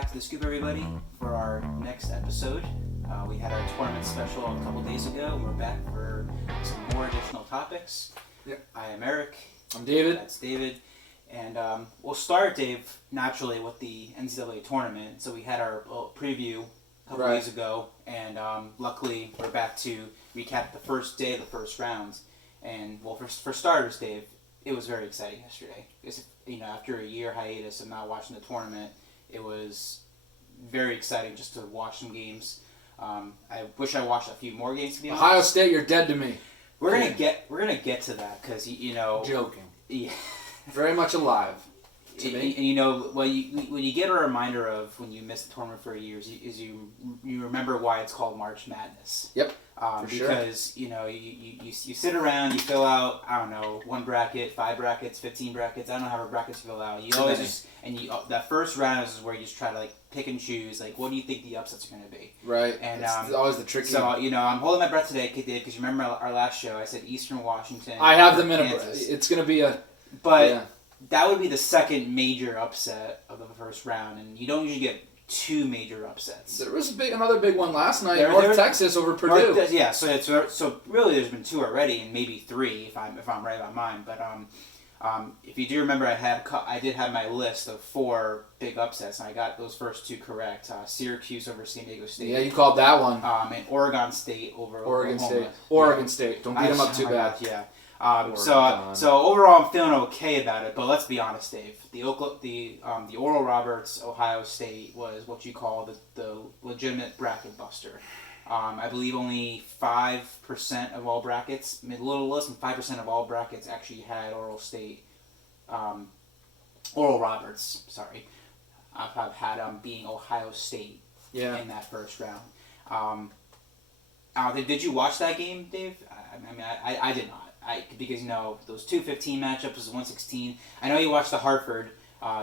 back to the Scoop, everybody, for our next episode. We had our tournament special a couple days ago, and we're back for some more additional topics. Yep. I am Eric. I'm David. That's David. And we'll start, Dave, naturally with the NCAA Tournament. So we had our preview a couple days ago, and luckily we're back to recap the first day of the first rounds. And, well, for starters, Dave, it was very exciting yesterday. Because, after a year hiatus of not watching the tournament, it was very exciting just to watch some games. I wish I watched a few more games, to be honest. Ohio State, you're dead to me. We're gonna get to that because Joking. Yeah. Very much alive. To me. And when you get a reminder of when you missed the tournament for years, you remember why it's called March Madness. Yep. For because sure. you sit around, you fill out, I don't know, 1 bracket, 5 brackets, 15 brackets. I don't know how many brackets you fill out. You always that first round is where you just try to pick and choose. What do you think the upsets are going to be? Right. And it's always the tricky. So I'm holding my breath today, Dave, because you remember our last show. I said Eastern Washington. I have them in Kansas. It's going to be a. But yeah. That would be the second major upset of the first round, and you don't usually get 2 major upsets. There was another big one last night. North Texas over Purdue. So really, there's been 2 already, and maybe 3 if I'm right about mine. But if you do remember, I did have my list of 4 big upsets, and I got those first 2 correct. Syracuse over San Diego State. Yeah, you called that one. And Oregon State over Oregon Oklahoma. State. Oregon State. Don't beat them up too bad. Yeah. So overall, I'm feeling okay about it. But let's be honest, Dave. The Oral Roberts Ohio State was what you call the legitimate bracket buster. I believe only 5% of all brackets, a little less than 5% of all brackets actually had Oral Roberts. Sorry, I've had being Ohio State in that first round. Did you watch that game, Dave? I did not. Because those 2-15 matchups was 1-16. I know you watched the Hartford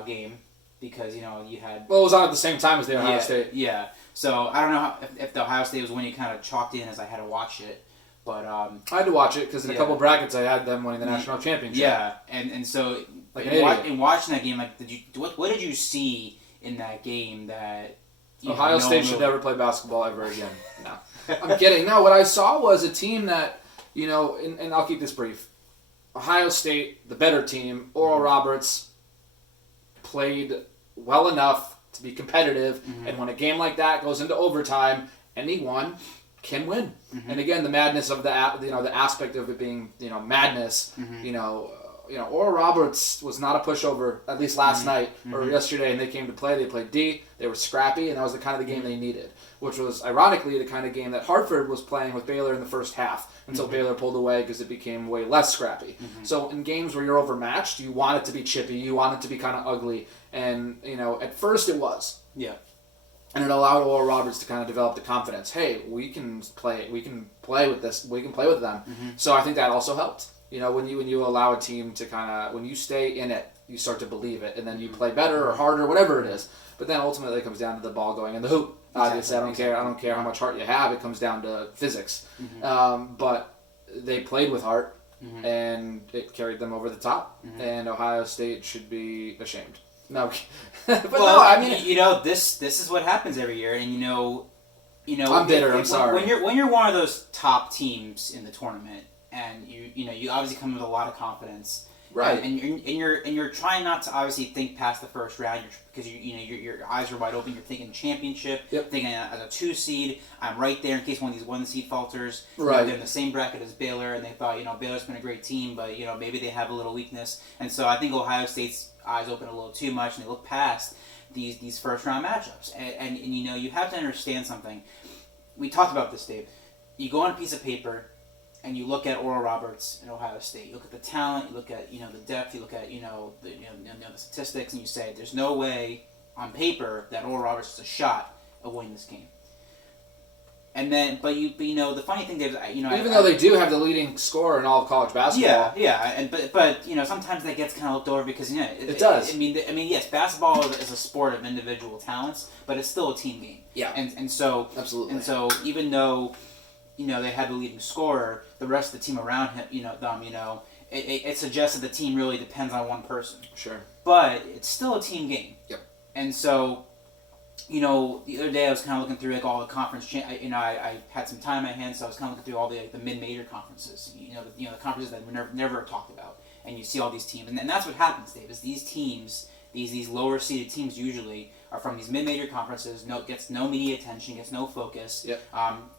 game because you had. Well, it was on at the same time as the Ohio State. Yeah. So I don't know if the Ohio State was one you kind of chalked in as I had to watch it, but I had to watch it because in a couple brackets I had them winning the national championship. Yeah, and so in watching that game, what did you see in that game that Ohio State should never play basketball ever again? No, I'm kidding. No, what I saw was a team that. And I'll keep this brief. Ohio State, the better team, Oral Roberts, played well enough to be competitive, and when a game like that goes into overtime, anyone can win. And again, the madness of the aspect of it being madness. Oral Roberts was not a pushover, at least last night or yesterday, and they came to play. They played D. They were scrappy, and that was the kind of the game they needed, which was, ironically, the kind of game that Hartford was playing with Baylor in the first half until Baylor pulled away because it became way less scrappy. So in games where you're overmatched, you want it to be chippy. You want it to be kind of ugly. And, at first it was. Yeah. And it allowed Oral Roberts to kind of develop the confidence. Hey, we can play with this. We can play with them. So I think that also helped. When you allow a team to when you stay in it, you start to believe it, and then you play better or harder, whatever it is. But then ultimately it comes down to the ball going in the hoop. Obviously, I don't care how much heart you have. It comes down to physics. But they played with heart, and it carried them over the top. And Ohio State should be ashamed. No, but this is what happens every year, and I'm bitter. I'm sorry. When you're one of those top teams in the tournament. And you obviously come with a lot of confidence, right? And you're trying not to obviously think past the first round because your eyes are wide open. You're thinking championship, thinking as a 2 seed. I'm right there in case one of these 1 seed falters. Right. They're in the same bracket as Baylor, and they thought Baylor's been a great team, but maybe they have a little weakness. And so I think Ohio State's eyes open a little too much, and they look past these first round matchups. And you have to understand something. We talked about this, Dave. You go on a piece of paper. And you look at Oral Roberts and Ohio State. You look at the talent. You look at the depth. You look at the statistics, and you say there's no way on paper that Oral Roberts has a shot of winning this game. And then, but the funny thing is, even though they do have the leading scorer in all of college basketball. Yeah, but sometimes that gets kind of looked over because it does. I mean, yes, basketball is a sport of individual talents, but it's still a team game. Yeah, and so absolutely. And so even though they had the leading scorer, the rest of the team around him, it suggests that the team really depends on one person. Sure. But it's still a team game. Yep. And so you know, the other day I was kind of looking through like all the conference. I had some time in my hands, so I was kind of looking through all the mid-major conferences. The conferences that we never talked about, and you see all these teams, and that's what happens, Dave. Is these teams, these lower seeded teams usually are from these mid-major conferences. Gets no media attention, gets no focus. Yep.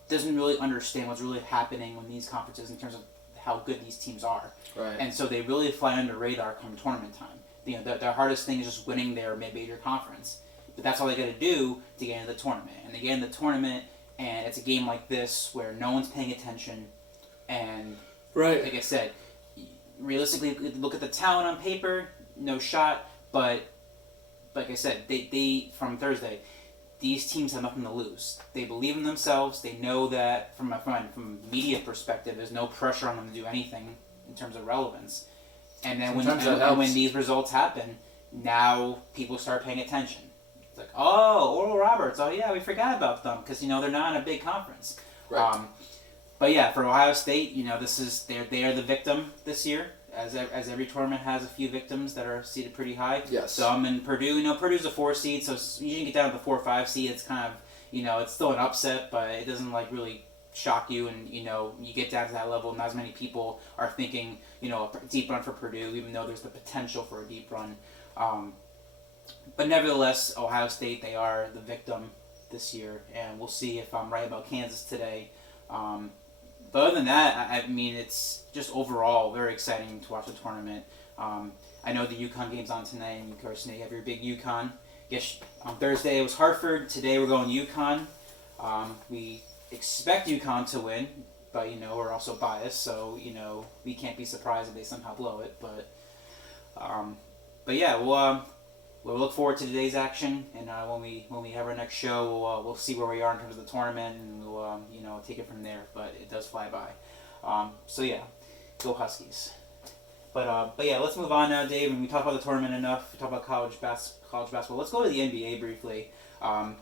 Doesn't really understand what's really happening in these conferences in terms of how good these teams are. Right. And so they really fly under radar come tournament time. Their hardest thing is just winning their mid-major conference. But that's all they got to do to get into the tournament. And they get into the tournament, and it's a game like this where no one's paying attention. And right. like I said, realistically, look at the talent on paper, no shot. But like I said, they from Thursday, these teams have nothing to lose. They believe in themselves. They know that from a media perspective, there's no pressure on them to do anything in terms of relevance. And then when these results happen, now people start paying attention. It's like, oh, Oral Roberts. Oh yeah, we forgot about them because they're not in a big conference. Right. But yeah, for Ohio State, they are the victim this year. As every tournament has a few victims that are seated pretty high. Yes. So I'm in Purdue. Purdue's a 4 seed, so you can get down to the 4 or 5 seed. It's kind of it's still an upset, but it doesn't really shock you, and you get down to that level. Not as many people are thinking a deep run for Purdue, even though there's the potential for a deep run. But nevertheless, Ohio State, they are the victim this year, and we'll see if I'm right about Kansas today. But other than that, I mean, it's just overall very exciting to watch the tournament. I know the UConn game's on tonight, and of course, you have your big UConn. Yes, on Thursday it was Hartford. Today we're going UConn. We expect UConn to win, but we're also biased, so we can't be surprised if they somehow blow it. But yeah, we'll look forward to today's action, and when we have our next show, we'll see where we are in terms of the tournament, and we'll take it from there. But it does fly by. So yeah, go Huskies. But yeah, let's move on now, Dave. And we talked about the tournament enough. We talked about college basketball. Let's go to the NBA briefly. And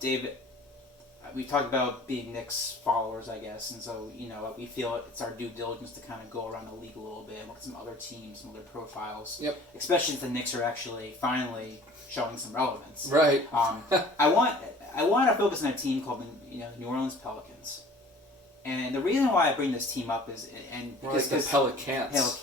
Dave, we talked about being Knicks followers, I guess, and so we feel it's our due diligence to kind of go around the league a little bit and look at some other teams, some other profiles. Yep. Especially since the Knicks are actually finally showing some relevance. Right. I want to focus on a team called the New Orleans Pelicans, and the reason why I bring this team up is because the Pelicans,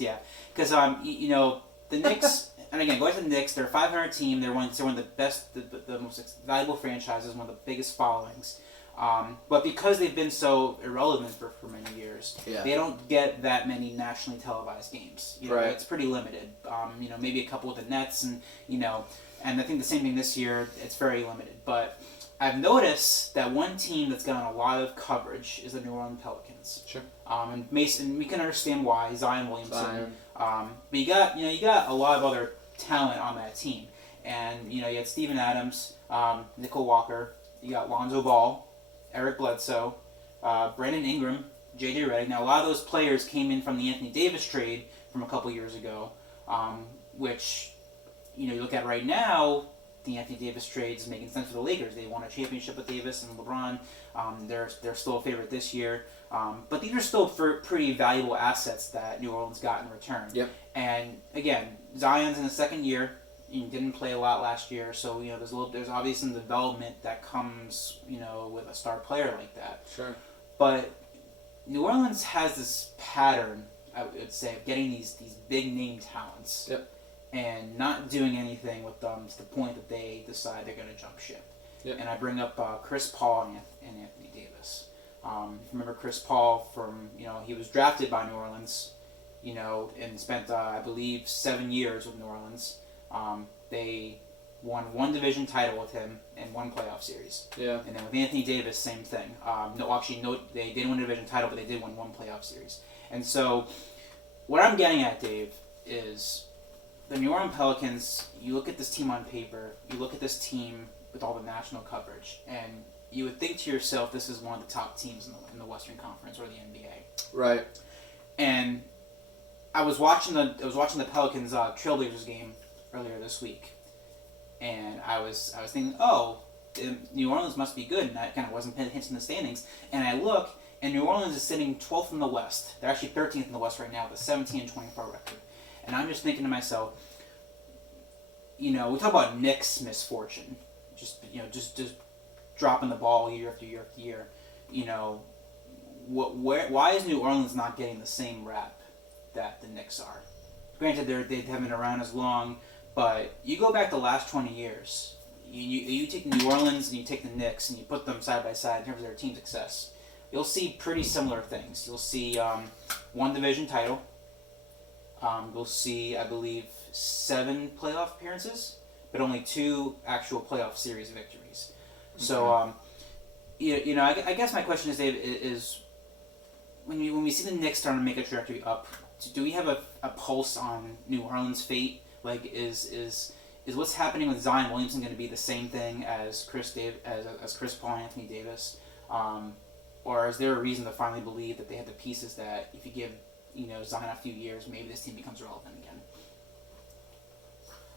yeah, because the Knicks. And again, going to the Knicks, they're a 500 team. They're one of the best, the most valuable franchises, one of the biggest followings. But because they've been so irrelevant for many years, they don't get that many nationally televised games. Right. It's pretty limited. Maybe a couple with the Nets, and I think the same thing this year. It's very limited. But I've noticed that one team that's gotten a lot of coverage is the New Orleans Pelicans. Sure. And we can understand why. Zion Williamson. But you got a lot of other talent on that team, and you had Steven Adams, Nickel Walker, you got Lonzo Ball, Eric Bledsoe, Brandon Ingram, J.J. Redick. Now a lot of those players came in from the Anthony Davis trade from a couple years ago, which you look at right now. The Anthony Davis trade is making sense for the Lakers. They won a championship with Davis and LeBron. They're still a favorite this year. But these are still pretty valuable assets that New Orleans got in return. Yep. And again, Zion's in the second year. He didn't play a lot last year, so there's obviously some development that comes with a star player like that. Sure. But New Orleans has this pattern, I would say, of getting these big name talents. Yep. And not doing anything with them to the point that they decide they're going to jump ship. Yep. And I bring up Chris Paul and Anthony Davis. Remember Chris Paul he was drafted by New Orleans, and spent, I believe, 7 years with New Orleans. They won one division title with him and one playoff series. Yeah. And then with Anthony Davis, same thing. They didn't win a division title, but they did win one playoff series. And so what I'm getting at, Dave, is the New Orleans Pelicans, you look at this team on paper, you look at this team with all the national coverage, and you would think to yourself, this is one of the top teams in the Western Conference or the NBA. Right. And I was watching the Pelicans Trailblazers game earlier this week, and I was thinking, New Orleans must be good, and I kind of wasn't paying attention to the standings. And I look, and New Orleans is sitting 12th in the West. They're actually 13th in the West right now with a 17-24 record. And I'm just thinking to myself, we talk about Nick's misfortune, just dropping the ball year after year after year. Why is New Orleans not getting the same rep that the Knicks are? Granted, they haven't been around as long, but you go back the last 20 years. You take New Orleans and you take the Knicks and you put them side by side in terms of their team success. You'll see pretty similar things. You'll see one division title. You'll see, I believe, 7 playoff appearances, but only 2 actual playoff series victories. Okay. So, I guess my question is, Dave, is when we see the Knicks starting to make a trajectory up, do we have a pulse on New Orleans' fate? Like, is what's happening with Zion Williamson going to be the same thing as Chris Paul and Anthony Davis? Or is there a reason to finally believe that they have the pieces that if you give Zion a few years, maybe this team becomes relevant again?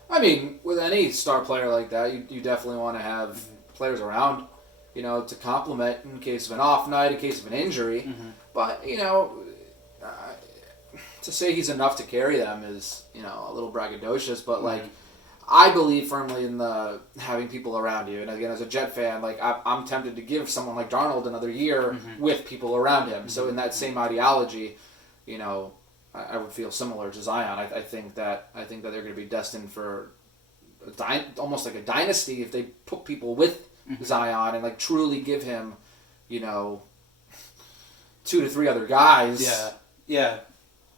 I mean, with any star player like that, you definitely want to have players around, to complement in case of an off night, in case of an injury. Mm-hmm. But, to say he's enough to carry them is, a little braggadocious. But, I believe firmly in the having people around you. And again, as a Jet fan, I'm tempted to give someone like Darnold another year with people around him. Mm-hmm. So in that same ideology, I would feel similar to Zion. I think that they're going to be destined for almost like a dynasty if they put people with Zion and truly give him, 2 to 3 other guys. Yeah.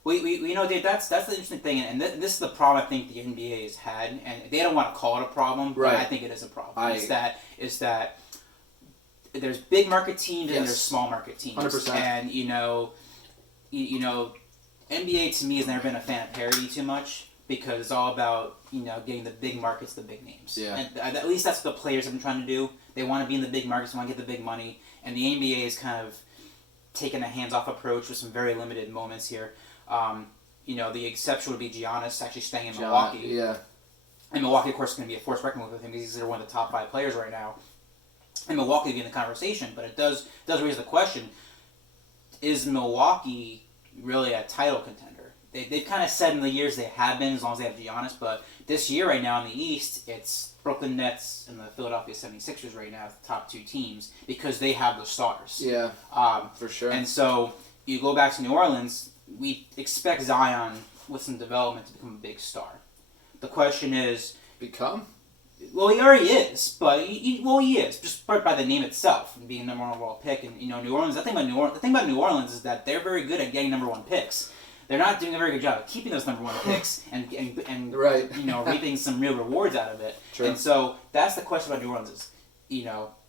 Dave, that's the interesting thing, and this is the problem I think the NBA has had, and they don't want to call it a problem, but I think it is a problem. It's that there's big market teams and there's small market teams. 100%. And NBA to me has never been a fan of parity too much because it's all about getting the big markets, the big names. Yeah. And at least that's what the players have been trying to do. They want to be in the big markets, they want to get the big money, and the NBA is kind of taken a hands-off approach with some very limited moments here. The exception would be Giannis actually staying in Milwaukee. Yeah. And Milwaukee, of course, is going to be a force reckoning with him because he's one of the top 5 players right now. And Milwaukee would be in the conversation, but it does raise the question: is Milwaukee really a title contender? They've kind of said in the years they have been, as long as they have Giannis, but this year right now in the East, it's Brooklyn Nets and the Philadelphia 76ers right now, the top 2 teams, because they have the stars. Yeah, for sure. And so you go back to New Orleans, we expect Zion with some development to become a big star. The question is... Become? Well, he already is, but he is, just by the name itself, and being a number 1 overall pick. And, New Orleans, the thing about New Orleans is that they're very good at getting number 1 picks. They're not doing a very good job of keeping those number 1 picks and right. reaping some real rewards out of it. True. And so that's the question about New Orleans is,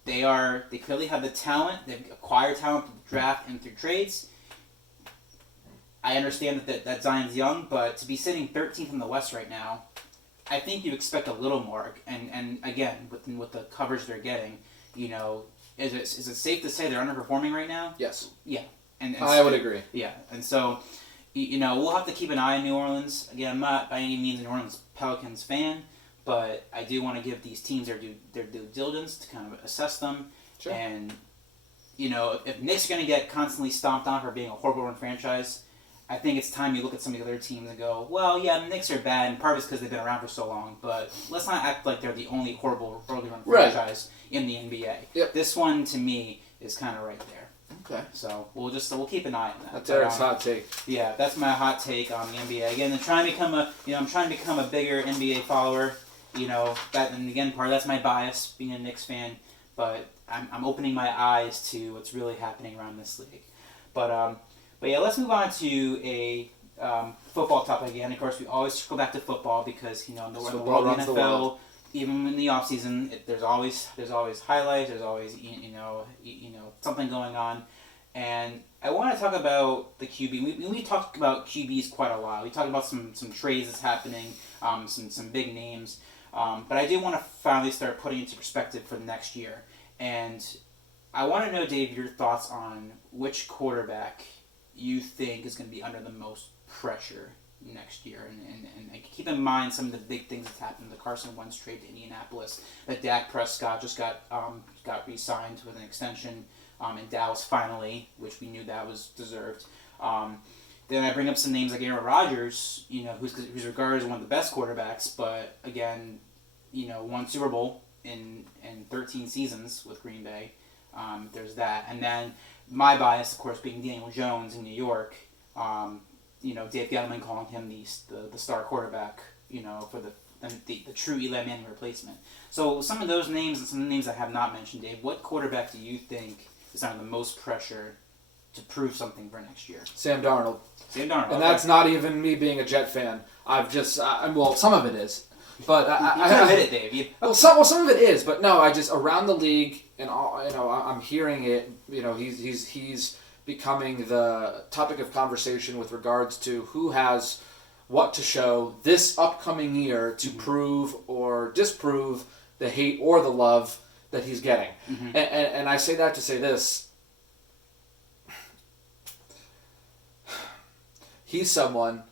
they clearly have the talent, they've acquired talent through the draft and through trades. I understand that Zion's young, but to be sitting 13th in the West right now, I think you expect a little more. And again, with the coverage they're getting, is it safe to say they're underperforming right now? Yes. Yeah. And I would agree. Yeah. And so, we'll have to keep an eye on New Orleans. Again, I'm not by any means a New Orleans Pelicans fan, but I do want to give these teams their due diligence to kind of assess them. Sure. And, if Knicks are going to get constantly stomped on for being a horrible run franchise, I think it's time you look at some of the other teams and go, well, yeah, the Knicks are bad, and part of it's because they've been around for so long, but let's not act like they're the only horrible early run franchise in the NBA. Yep. This one, to me, is kind of right there. Okay. So we'll keep an eye on that. That's Eric's hot take. Yeah, that's my hot take on the NBA. Again, I'm trying to become a bigger NBA follower. And again, part of that's my bias, being a Knicks fan, but I'm opening my eyes to what's really happening around this league. But yeah, let's move on to a football topic again. Of course, we always circle back to football because in the world of the NFL, even in the off season, there's always highlights. There's always something going on, and I want to talk about the QB. We talked about QBs quite a lot. We talked about some trades that's happening, some big names, but I do want to finally start putting into perspective for the next year. And I want to know, Dave, your thoughts on which quarterback you think is going to be under the most pressure next year. And keep in mind some of the big things that's happened. The Carson Wentz trade to Indianapolis. That Dak Prescott just got re-signed with an extension in Dallas finally, which we knew that was deserved. Then I bring up some names like Aaron Rodgers, who's regarded as one of the best quarterbacks, but again, won Super Bowl in 13 seasons with Green Bay. There's that. And then my bias, of course, being Daniel Jones in New York. Dave Gettleman calling him the star quarterback, for the true Eli Manning replacement. So some of those names and some of the names I have not mentioned, Dave, what quarterback do you think is under the most pressure to prove something for next year? Sam Darnold. Sam Darnold. And that's not even me being a Jet fan. I've just, some of it is. But you can admit it, Dave. Some of it is, but no, I just, around the league, and all, I'm hearing it, he's becoming the topic of conversation with regards to who has what to show this upcoming year to prove or disprove the hate or the love that he's getting. Mm-hmm. And I say that to say this. He's someone,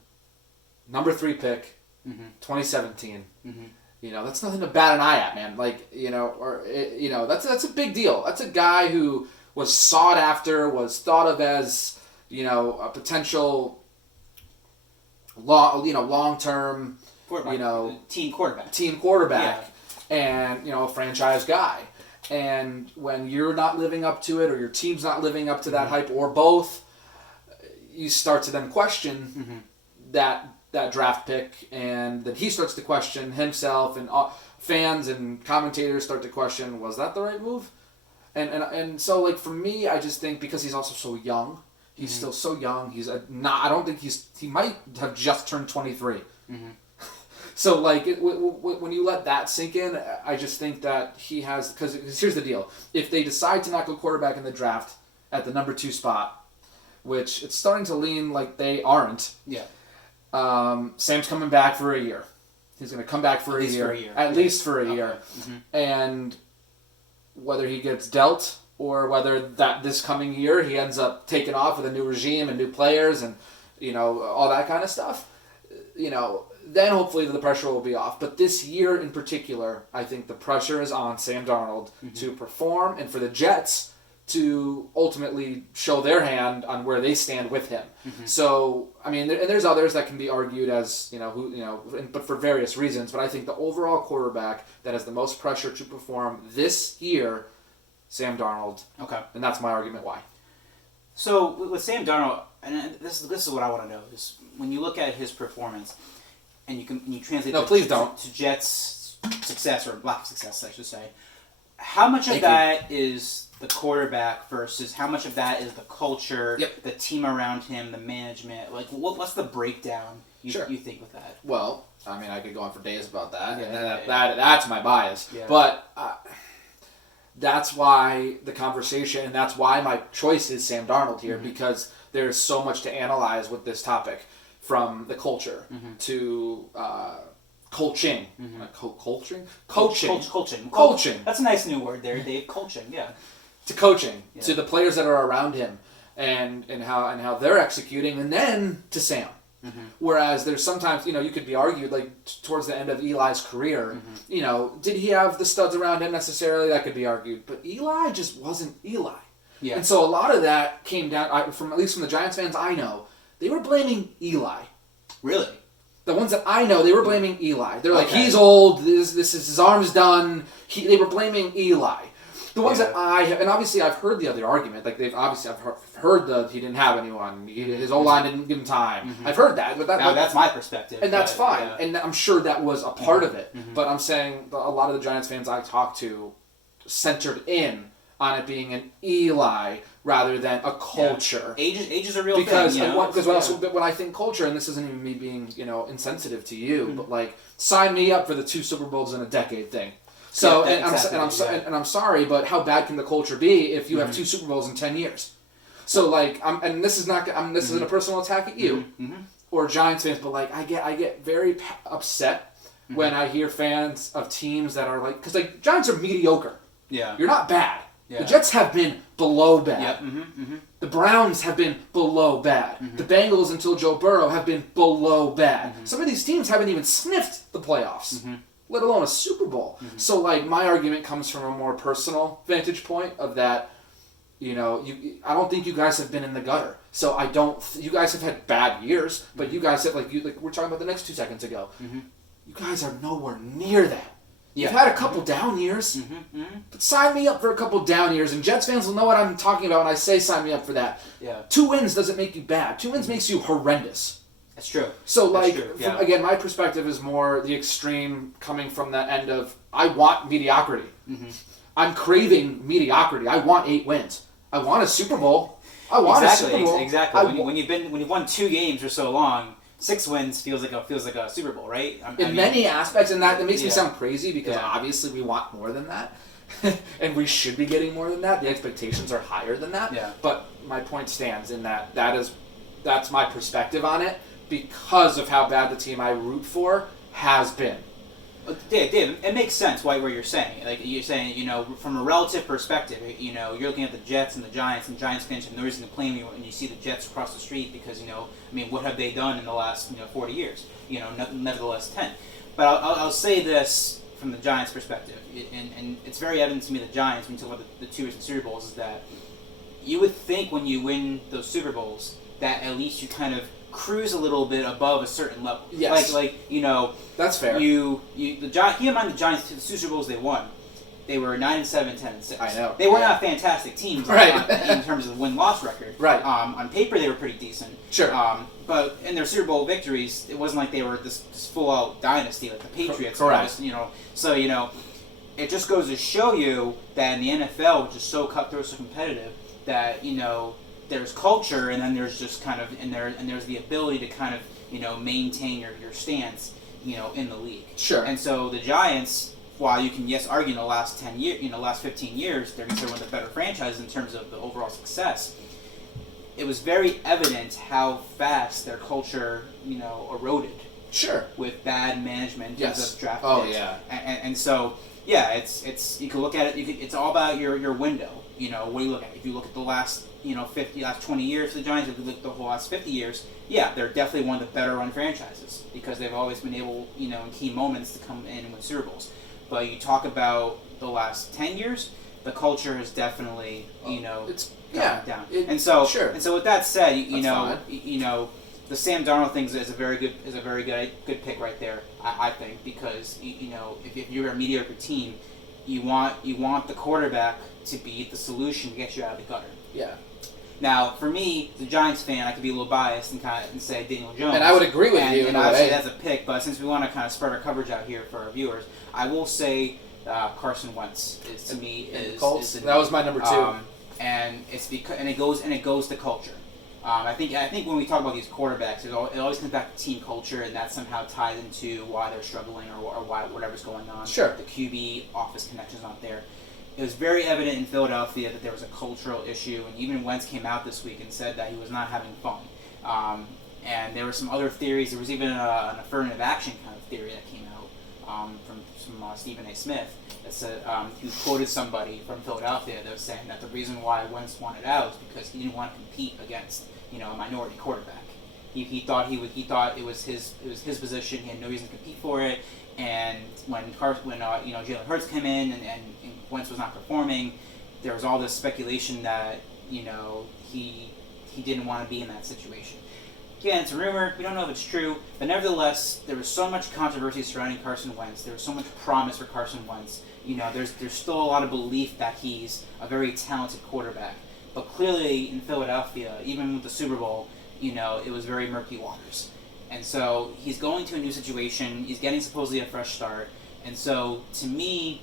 number 3 pick, 2017. Mm-hmm. That's nothing to bat an eye at, man. That's a big deal. That's a guy who was sought after, was thought of as, a potential long-term, team quarterback, and a franchise guy. And when you're not living up to it, or your team's not living up to that hype, or both, you start to then question that draft pick, and then he starts to question himself, and fans and commentators start to question, was that the right move? And so, for me, I just think because he's also so young, he's still so young. I don't think he might have just turned 23. So, when you let that sink in, I just think that he has, because here's the deal. If they decide to not go quarterback in the draft at the number 2 spot, which it's starting to lean like they aren't. Yeah. Sam's coming back for a year. He's going to come back for a year. At least for a year. Mm-hmm. And whether he gets dealt or whether this coming year he ends up taking off with a new regime and new players and, all that kind of stuff, then hopefully the pressure will be off. But this year in particular, I think the pressure is on Sam Darnold to perform and for the Jets to ultimately show their hand on where they stand with him. So, and there's others that can be argued as, but for various reasons. But I think the overall quarterback that has the most pressure to perform this year, Sam Darnold. Okay. And that's my argument why. So, with Sam Darnold, and this is what I want to know, is when you look at his performance, and you translate to Jets' success, or lack of success, I should say, how much of that is the quarterback versus how much of that is the culture, the team around him, the management? What's the breakdown you think with that? Well, I could go on for days about that, that's my bias. Yeah. But that's why the conversation, and that's why my choice is Sam Darnold here, because there's so much to analyze with this topic, from the culture to coaching. Coaching. That's a nice new word there, Dave. Coaching, yeah. To coaching, to the players that are around him, and how they're executing, and then to Sam. Whereas there's sometimes, you could be argued, towards the end of Eli's career, did he have the studs around him necessarily? That could be argued. But Eli just wasn't Eli. Yeah. And so a lot of that came down, at least from the Giants fans I know, they were blaming Eli. Really? The ones that I know, they were blaming Eli. They're like, he's old, this is his arm's done. They were blaming Eli. The ones that and obviously I've heard the other argument. I've heard that he didn't have anyone. His O-line didn't give him time. I've heard that, but that's my perspective. And that's fine. Yeah. And I'm sure that was a part of it. But I'm saying a lot of the Giants fans I talked to centered in on it being an Eli rather than a culture. Yeah. Age is a real thing. Because when I think culture, and this isn't even me being insensitive to you, but sign me up for the 2 Super Bowls in a decade thing. So I'm sorry, but how bad can the culture be if you have 2 Super Bowls in 10 years? So this isn't a personal attack at you or Giants fans, but I get very upset when I hear fans of teams that are because Giants are mediocre. Yeah, you're not bad. Yeah. The Jets have been below bad. Yep. The Browns have been below bad. The Bengals until Joe Burrow have been below bad. Some of these teams haven't even sniffed the playoffs. Let alone a Super Bowl. So, my argument comes from a more personal vantage point of that, I don't think you guys have been in the gutter. So, you guys have had bad years, but you guys have, we were talking about the next 2 seconds ago. You guys are nowhere near that. You've had a couple down years, but sign me up for a couple down years. And Jets fans will know what I'm talking about when I say sign me up for that. Yeah. 2 wins doesn't make you bad. 2 wins makes you horrendous. That's true. So, That's true. From, again, my perspective is more the extreme coming from the end of, I want mediocrity. I'm craving mediocrity. I want 8 wins. I want a Super Bowl. I want a Super Bowl. Exactly. When you've won 2 games for so long, 6 wins feels like a Super Bowl, right? Many aspects, and that makes me sound crazy because obviously we want more than that, and we should be getting more than that. The expectations are higher than that. Yeah. But my point stands in that's my perspective on it because of how bad the team I root for has been. Dave, it makes sense why what you're saying. Like you're saying, from a relative perspective, you're looking at the Jets and the Giants fans have no reason to complain when you see the Jets across the street because what have they done in the last 40 years? Nevertheless 10. But I'll say this from the Giants' perspective, and it's very evident to me the Giants when you talk about the 2 recent Super Bowls is that you would think when you win those Super Bowls that at least you kind of cruise a little bit above a certain level. Yes. That's fair. Keep in mind the Giants, the 2 Super Bowls they won, they were 9-7, 10-6. I know. They were not fantastic teams in terms of the win-loss record. Right. On paper they were pretty decent. Sure. But in their Super Bowl victories, it wasn't like they were this full-out dynasty like the Patriots. Correct. So it just goes to show you that in the NFL, which is so cutthroat, so competitive, that there's culture, and then there's just kind of and there's the ability to kind of maintain your stance in the league. Sure. And so the Giants, while you can argue in the last 10 years, last 15 years, they're considered one of the better franchises in terms of the overall success. It was very evident how fast their culture eroded. Sure. With bad management of draft picks. Oh yeah. And so it's you can look at it. It's all about your window. What do you look at? If you look at the last 20 years for the Giants, if you look at the whole last 50 years, they're definitely one of the better run franchises because they've always been able, in key moments to come in and win Super Bowls. But you talk about the last 10 years, the culture has definitely, it's gone down. And so with that said, the Sam Darnold thing is a very good pick right there. I think because if you're a mediocre team, you want the quarterback to be the solution to get you out of the gutter. Yeah. Now, for me, the Giants fan, I could be a little biased and say Daniel Jones. And I would agree with you. And obviously that's a pick, but since we want to kind of spread our coverage out here for our viewers, I will say Carson Wentz is that was my number 2. And it's because it goes to culture. I think when we talk about these quarterbacks, it always comes back to team culture, and that somehow ties into why they're struggling or why whatever's going on. Sure. The QB office connection's not there. It was very evident in Philadelphia that there was a cultural issue, and even Wentz came out this week and said that he was not having fun. And there were some other theories. There was even an affirmative action kind of theory that came out from Stephen A. Smith that said he quoted somebody from Philadelphia that was saying that the reason why Wentz wanted out is because he didn't want to compete against a minority quarterback. He thought it was his position. He had no reason to compete for it. And when Jalen Hurts came in and Wentz was not performing, there was all this speculation that he didn't want to be in that situation. Again, it's a rumor. We don't know if it's true, but nevertheless, there was so much controversy surrounding Carson Wentz. There was so much promise for Carson Wentz. There's still a lot of belief that he's a very talented quarterback. But clearly, in Philadelphia, even with the Super Bowl, it was very murky waters. And so he's going to a new situation. He's getting supposedly a fresh start. And so to me,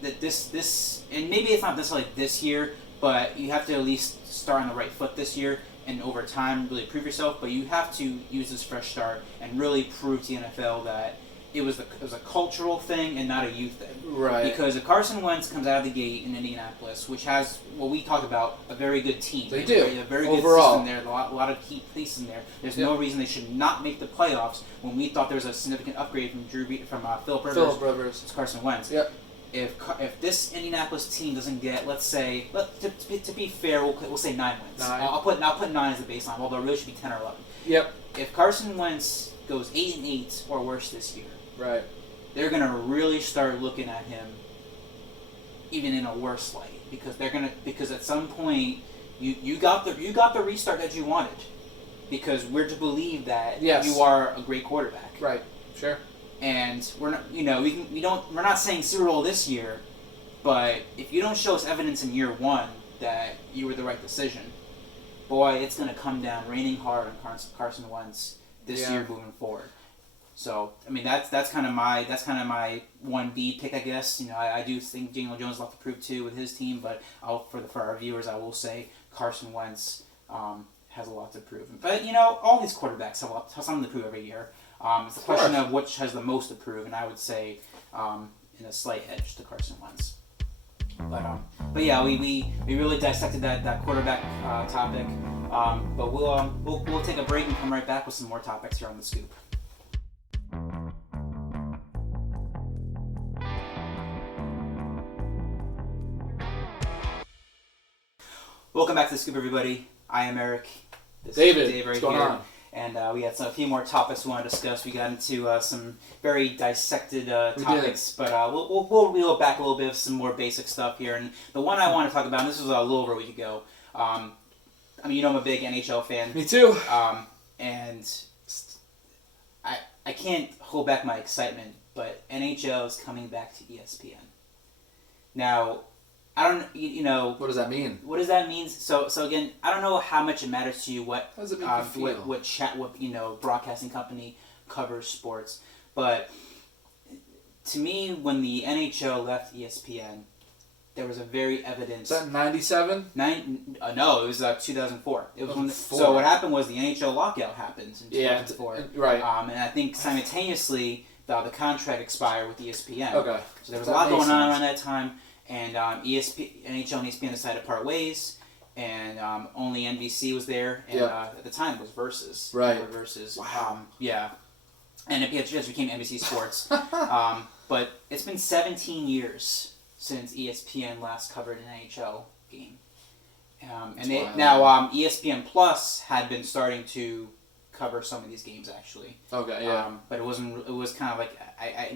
this and maybe it's not necessarily this year, but you have to at least start on the right foot this year and over time really prove yourself. But you have to use this fresh start and really prove to the NFL that it was a cultural thing and not a youth thing. Right. Because if Carson Wentz comes out of the gate in Indianapolis, which has what we talk about a very good team, they do a very good overall system there, a lot of key pieces in there. There's no reason they should not make the playoffs when we thought there was a significant upgrade from Philip Rivers to Carson Wentz. Yep. If this Indianapolis team doesn't get, let's say, to be fair, we'll say 9 wins. 9. I'll put 9 as the baseline, although it really should be 10 or 11. Yep. If Carson Wentz goes 8-8 or worse this year, right, they're gonna really start looking at him even in a worse light because at some point you got the restart that you wanted because we're to believe that you are a great quarterback. Right. Sure. and we're not, we're not saying Super Bowl this year, but if you don't show us evidence in year one that you were the right decision, boy, it's going to come down raining hard on Carson Wentz this year moving forward. So I mean that's kind of my 1B pick, I guess. I do think Daniel Jones will have to prove too with his team, but for our viewers, I will say Carson Wentz has a lot to prove. But all these quarterbacks have something to prove every year. It's a question of which has the most to prove, and I would say in a slight edge to Carson Wentz. But yeah, we really dissected that quarterback topic. But we'll take a break and come right back with some more topics here on The Scoop. Welcome back to The Scoop, everybody. I am Eric. This David, is Dave right what's going here. on? And we had a few more topics we want to discuss. We got into some very dissected topics, but we'll reel back a little bit of some more basic stuff here. And the one I want to talk about, and this was a little over a week ago. I'm a big NHL fan. Me too. And I can't hold back my excitement, but NHL is coming back to ESPN. Now, I don't, What does that mean? What does that mean? So again, I don't know how much it matters to you what How does it make you feel? what broadcasting company covers sports, but to me, when the NHL left ESPN, there was a very evident. Is that 97? No, it was 2004. It was so what happened was the NHL lockout happened in 2004. Right. And I think simultaneously the contract expired with ESPN. Okay. So there was a lot going on around that time. And NHL and ESPN decided to part ways, and only NBC was there. And at the time, it was Versus. Right. Versus. Wow. Yeah. And it just became NBC Sports. But it's been 17 years since ESPN last covered an NHL game. ESPN Plus had been starting to cover some of these games actually. Okay. Yeah. But it wasn't. It was kind of like I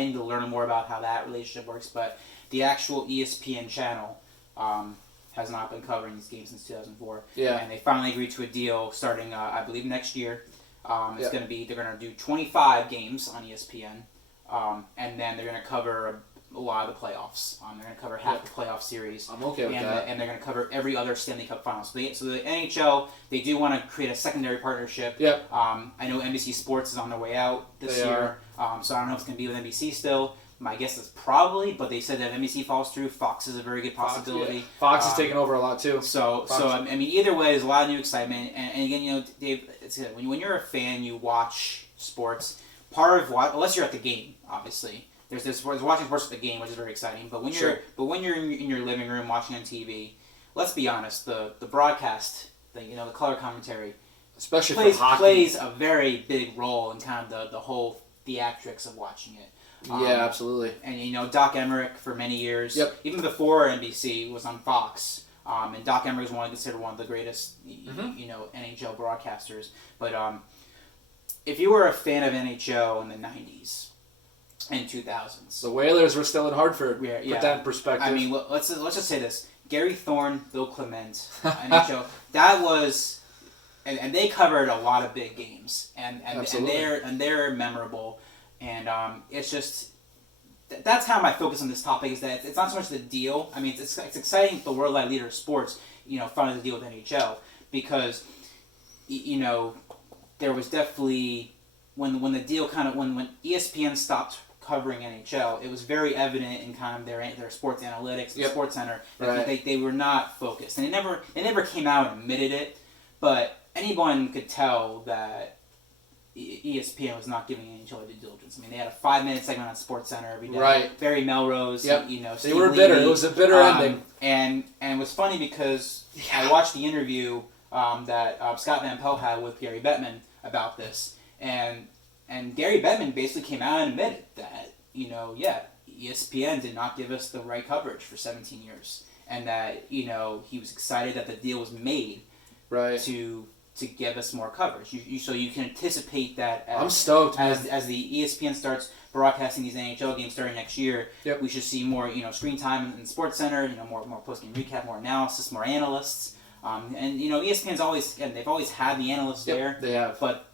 need to learn more about how that relationship works, but. The actual ESPN channel has not been covering these games since 2004. Yeah. And they finally agreed to a deal starting, I believe, next year. They're going to do 25 games on ESPN, and then they're going to cover a lot of the playoffs. They're going to cover half the playoff series. I'm okay with that. And they're going to cover every other Stanley Cup final. So the NHL, they do want to create a secondary partnership. Yep. I know NBC Sports is on their way out this year, so I don't know if it's going to be with NBC still. My guess is probably, but they said that if NBC falls through, Fox is a very good possibility. Fox is taking over a lot too. So either way, there's a lot of new excitement. And again, Dave, it's good. When you're a fan, you watch sports. Part of unless you're at the game, obviously, there's watching sports at the game, which is very exciting. But when you're in your living room watching on TV, let's be honest, the broadcast, the color commentary, especially plays a very big role in kind of the whole theatrics of watching it. Yeah, absolutely. And Doc Emmerich for many years, even before NBC was on Fox, and Doc Emmerich is considered one of the greatest, NHL broadcasters. But if you were a fan of NHL in the 90s and 2000s, the Whalers were still in Hartford. Yeah. Put that in perspective. I mean, let's just say this: Gary Thorne, Bill Clement, NHL. That was, and they covered a lot of big games, and they're memorable. And it's just that's how my focus on this topic is that it's not so much the deal. I mean, it's exciting the worldwide leader of sports, finally the deal with NHL because there was definitely when the deal when ESPN stopped covering NHL, it was very evident in kind of their sports analytics, the Sports Center that they were not focused, and they never came out and admitted it, but anyone could tell that. ESPN was not giving NHL due diligence. I mean, they had a 5-minute segment on SportsCenter every day. Right. Barry Melrose. Yep. Steve they were Levy. bitter. It was a bitter ending. And it was funny because I watched the interview that Scott Van Pelt had with Gary Bettman about this, and Gary Bettman basically came out and admitted that ESPN did not give us the right coverage for 17 years, and that he was excited that the deal was made. Right. To give us more coverage. So you can anticipate that I'm stoked, as the ESPN starts broadcasting these NHL games starting next year, we should see more screen time in SportsCenter, more post-game recap, more analysis, more analysts. And ESPN's they've always had the analysts there. They have. But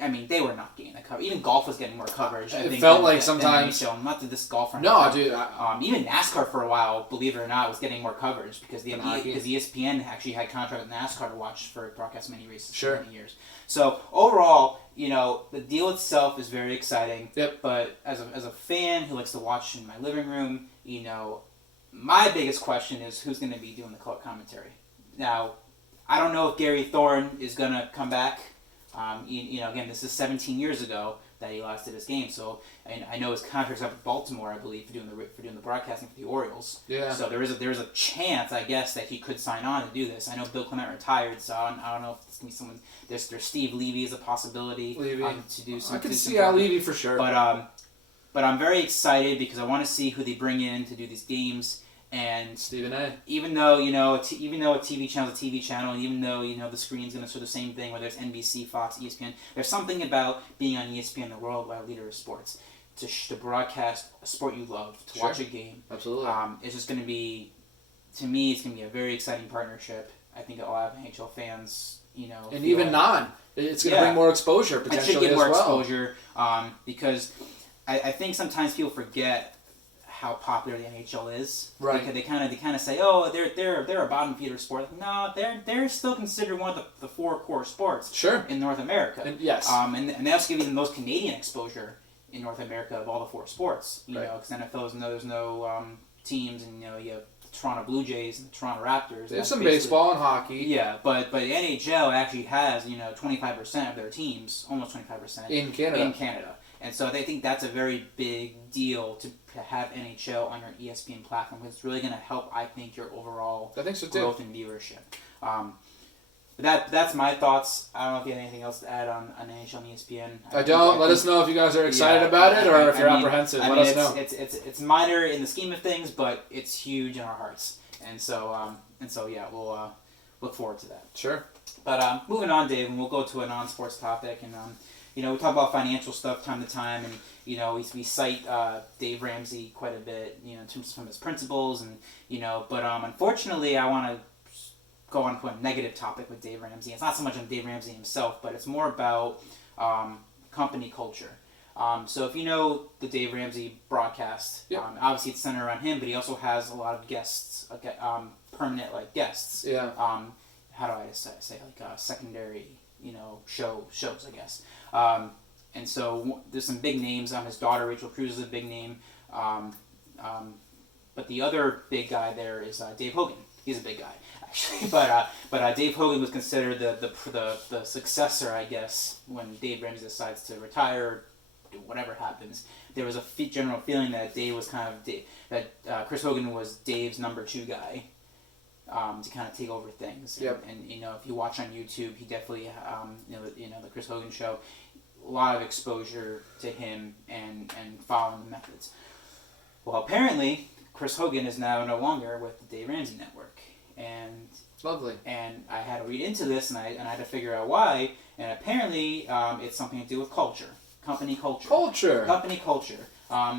I mean, they were not getting the coverage. Even golf was getting more coverage. I It think, felt like sometimes. NHL. Not that this golfer. No, dude. Even NASCAR for a while, believe it or not, was getting more coverage because because ESPN actually had contract with NASCAR to watch for broadcast many races for many years. So overall, the deal itself is very exciting. Yep. But as a fan who likes to watch in my living room, my biggest question is who's going to be doing the color commentary. Now, I don't know if Gary Thorne is going to come back. Again, this is 17 years ago that he last did his game. So, and I know his contract's up with Baltimore, I believe, for doing the broadcasting for the Orioles. Yeah. So there is a chance, I guess, that he could sign on to do this. I know Bill Clement retired, so I don't know if it's gonna be someone. There's Steve Levy is a possibility to do some. I could see Levy for sure. But I'm very excited because I want to see who they bring in to do these games. And Stephen A. Even though a TV channel is a TV channel, and even though the screen's gonna show the same thing, whether it's NBC, Fox, ESPN, there's something about being on ESPN, the worldwide leader of sports, to broadcast a sport you love, to watch a game. Absolutely. It's just gonna be, to me, it's gonna be a very exciting partnership. I think a lot of NHL fans, and even it's gonna bring more exposure potentially. It should get more exposure because I think sometimes people forget how popular the NHL is, right? Because they kind of say, oh, they're a bottom feeder sport. No, they're still considered one of the four core sports, in North America. And, yes, and they also give you the most Canadian exposure in North America of all the four sports. Because NFL there's no teams, and you have the Toronto Blue Jays and the Toronto Raptors. There's some baseball and hockey. Yeah, but the NHL actually has 25% of their teams, almost 25% in Canada. And so I think that's a very big deal to have NHL on your ESPN platform. It's really going to help, I think, your overall growth in viewership. But that's my thoughts. I don't know if you have anything else to add on NHL and ESPN. I don't. Let us know if you guys are excited about it or if you're apprehensive. Let us know. It's minor in the scheme of things, but it's huge in our hearts. And so yeah, we'll look forward to that. Sure. But moving on, Dave, and we'll go to a non-sports topic. And we talk about financial stuff time to time, and we cite Dave Ramsey quite a bit, in terms of his principles, and but unfortunately, I want to go on to a negative topic with Dave Ramsey. It's not so much on Dave Ramsey himself, but it's more about company culture. So if you know the Dave Ramsey broadcast, obviously it's centered around him, but he also has a lot of guests, permanent guests. Yeah. How do I say secondary, shows, I guess. And so there's some big names. His daughter Rachel Cruz is a big name. But the other big guy there is Dave Hogan. He's a big guy, actually. But Dave Hogan was considered the successor, I guess, when Dave Ramsey decides to retire. Whatever happens, there was a general feeling that Dave was Chris Hogan was Dave's number 2 guy. To kind of take over things. Yep. And if you watch on YouTube, he definitely, the Chris Hogan show, a lot of exposure to him and following the methods. Well, apparently, Chris Hogan is now no longer with the Dave Ramsey Network. And lovely. And I had to read into this, and I had to figure out why. And apparently, it's something to do with culture. Company culture. Company culture.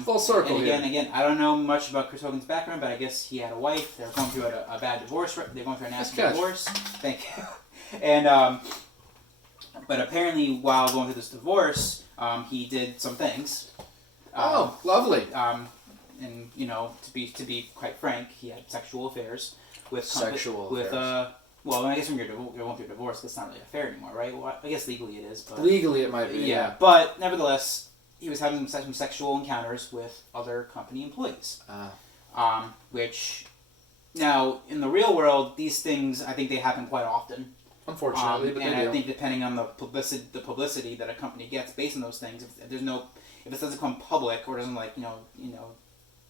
Full circle and again, I don't know much about Chris Hogan's background, but I guess he had a wife. They were going through a bad divorce. They're going through a nasty divorce. Thank you. And but apparently, while going through this divorce, he did some things. Lovely. And to be quite frank, he had sexual affairs with well, I guess when you're going through a divorce, it's not really a affair anymore, right? Well, I guess legally it is. But legally, it might be. Yeah. But nevertheless, he was having some sexual encounters with other company employees. Which, now, in the real world, these things, I think they happen quite often. Unfortunately, but and I think depending on the publicity that a company gets based on those things, if it doesn't come public or doesn't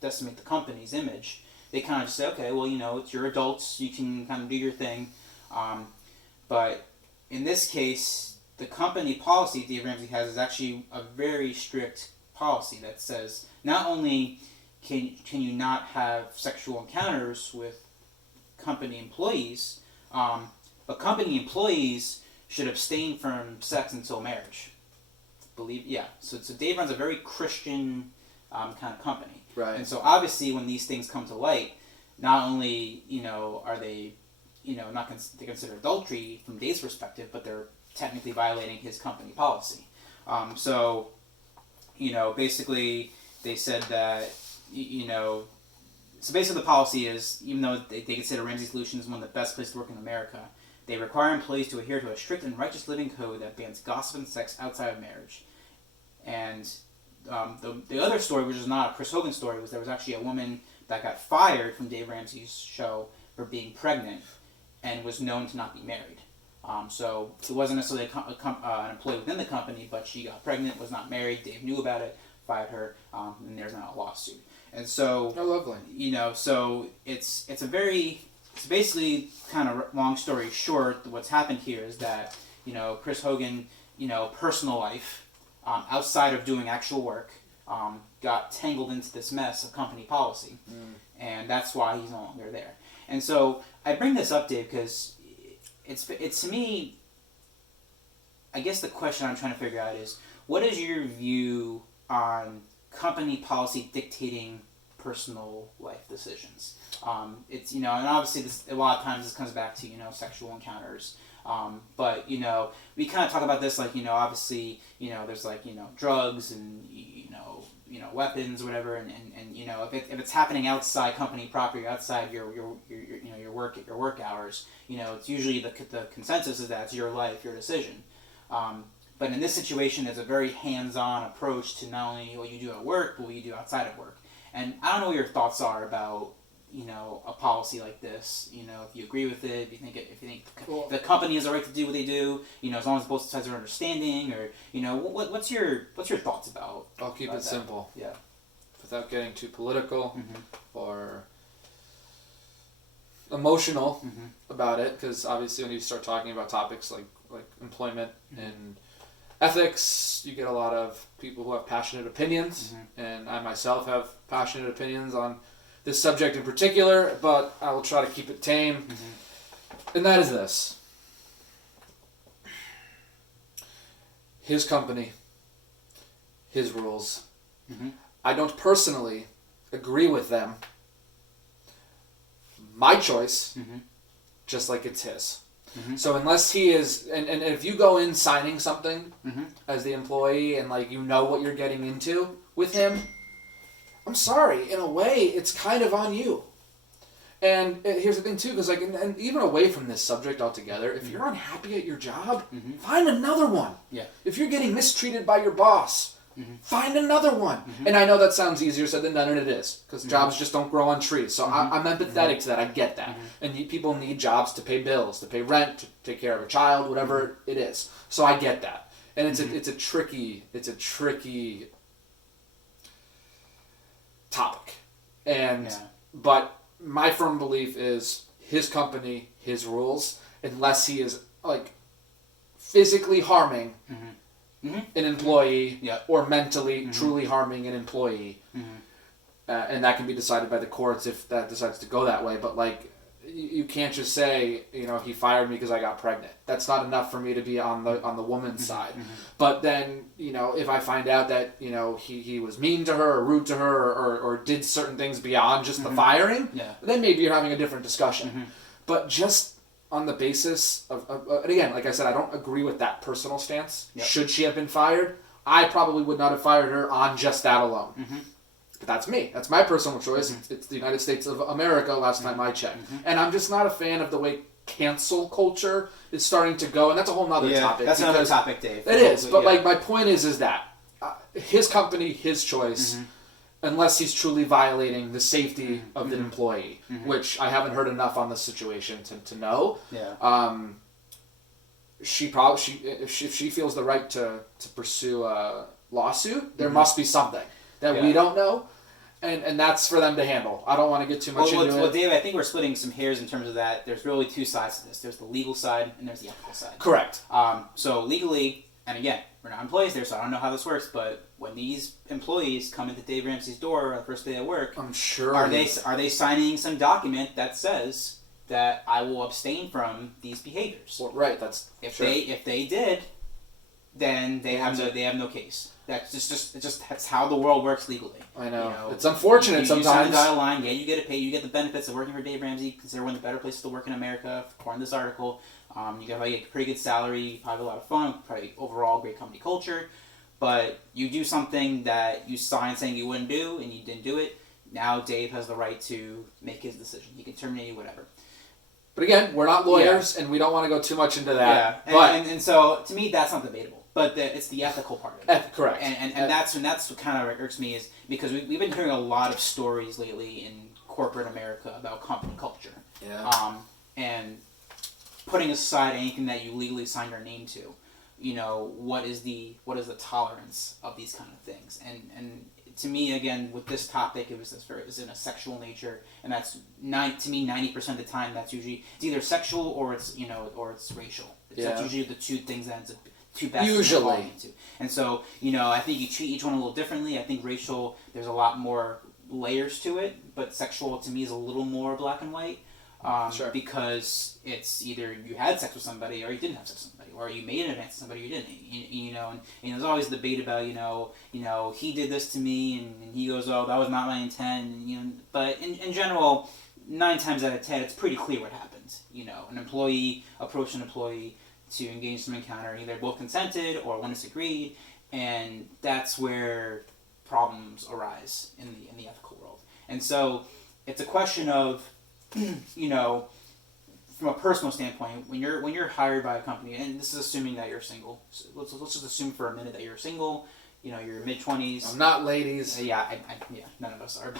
decimate the company's image, they kind of just say, okay, well, it's your adults, you can kind of do your thing. But in this case, the company policy Dave Ramsey has is actually a very strict policy that says not only can you not have sexual encounters with company employees, but company employees should abstain from sex until marriage. So Dave runs a very Christian kind of company. Right. And so obviously when these things come to light, not only are they they consider adultery from Dave's perspective, but they're technically violating his company policy. So, basically they said that, so basically the policy is, even though they consider Ramsey Solutions one of the best places to work in America, they require employees to adhere to a strict and righteous living code that bans gossip and sex outside of marriage. And the other story, which is not a Chris Hogan story, was there was actually a woman that got fired from Dave Ramsey's show for being pregnant and was known to not be married. So it wasn't necessarily an employee within the company, but she got pregnant, was not married. Dave knew about it, fired her, and there's now a lawsuit. And so, oh, lovely. So it's basically, kind of long story short, what's happened here is that, Chris Hogan, personal life, outside of doing actual work, got tangled into this mess of company policy. And that's why he's no longer there. And so I bring this up, Dave, because it's to me, I guess the question I'm trying to figure out is, what is your view on company policy dictating personal life decisions? It's, and obviously a lot of times this comes back to, sexual encounters. But, we kind of talk about this, like, obviously, there's like, drugs and, weapons or whatever. And if it's happening outside company property, outside your work hours, it's usually the consensus is that it's your life, your decision. But in this situation, it's a very hands-on approach to not only what you do at work, but what you do outside of work. And I don't know what your thoughts are about, a policy like this. If you agree with it, if you think the company has a right to do what they do, as long as both sides are understanding, or what's your thoughts about? I'll keep it simple. Yeah. Without getting too political or emotional about it, because obviously when you start talking about topics like employment and ethics, you get a lot of people who have passionate opinions, and I myself have passionate opinions on this subject in particular, but I will try to keep it tame. And that is this. His company, his rules. I don't personally agree with them. My choice, just like it's his. So unless he is, and if you go in signing something as the employee and like what you're getting into with him, I'm sorry, in a way, it's kind of on you. And here's the thing too, because and even away from this subject altogether, if you're unhappy at your job, find another one. Yeah. If you're getting mistreated by your boss, find another one. And I know that sounds easier said than done, and it is, because jobs just don't grow on trees. So I'm empathetic to that. I get that. And people need jobs to pay bills, to pay rent, to take care of a child, whatever it is. So I get that. And it's a tricky topic. But my firm belief is his company, his rules, unless he is physically harming an employee or mentally truly harming an employee. And that can be decided by the courts if that decides to go that way. But you can't just say, he fired me because I got pregnant. That's not enough for me to be on the woman's side. But then, if I find out that, he was mean to her or rude to her or did certain things beyond just the firing, then maybe you're having a different discussion. But just on the basis of and again, like I said, I don't agree with that personal stance. Should she have been fired? I probably would not have fired her on just that alone. But that's me. That's my personal choice. It's the United States of America last time I checked. And I'm just not a fan of the way cancel culture is starting to go. And that's a whole nother topic. That's another topic, Dave. It is. But my point is that his company, his choice, unless he's truly violating the safety of the employee, which I haven't heard enough on this situation to know. If she feels the right to pursue a lawsuit, there must be something that we don't know, and that's for them to handle. I don't want to get too much into it. Well, Dave, I think we're splitting some hairs in terms of that. There's really two sides to this. There's the legal side and there's the ethical side. Correct. So legally, and again, we're not employees there, so I don't know how this works, but when these employees come into Dave Ramsey's door on the first day of work, I'm sure are they signing some document that says that I will abstain from these behaviors? Well, right. If they did, then they have no case. That's just that's how the world works legally. I know. It's unfortunate sometimes. You sign the dotted line, you get it paid, you get the benefits of working for Dave Ramsey, considered one of the better places to work in America, according to this article. You get a pretty good salary, you probably have a lot of fun, probably overall great company culture. but you do something that you signed saying you wouldn't do, and you didn't do it. Now Dave has the right to make his decision. He can terminate you, whatever. But again, we're not lawyers, and we don't want to go too much into that. Yeah, and so to me, that's not debatable. But it's the ethical part of it. Correct. And that's what kind of irks me is because we've been hearing a lot of stories lately in corporate America about company culture. Yeah. And putting aside anything that you legally signed your name to, what is the tolerance of these kind of things? And to me, again, with this topic, it was in a sexual nature, and that's 90% of the time that's usually it's either sexual or it's racial. That's usually the two things that ends up two best usually into. And so I think you treat each one a little differently. I think racial, there's a lot more layers to it, but sexual to me is a little more black and white. Because it's either you had sex with somebody or you didn't have sex with somebody, or you made an advance to somebody or you didn't. And there's always debate about he did this to me, and he goes, oh, that was not my intent. But in general, 9 times out of 10, it's pretty clear what happened. An employee approached an employee to engage some encounter, either both consented or one disagreed, and that's where problems arise in the ethical world. And so it's a question of from a personal standpoint, when you're hired by a company, and this is assuming that you're single. So let's just assume for a minute that you're single. You're mid-20s. I'm not, ladies. Yeah, none of us are.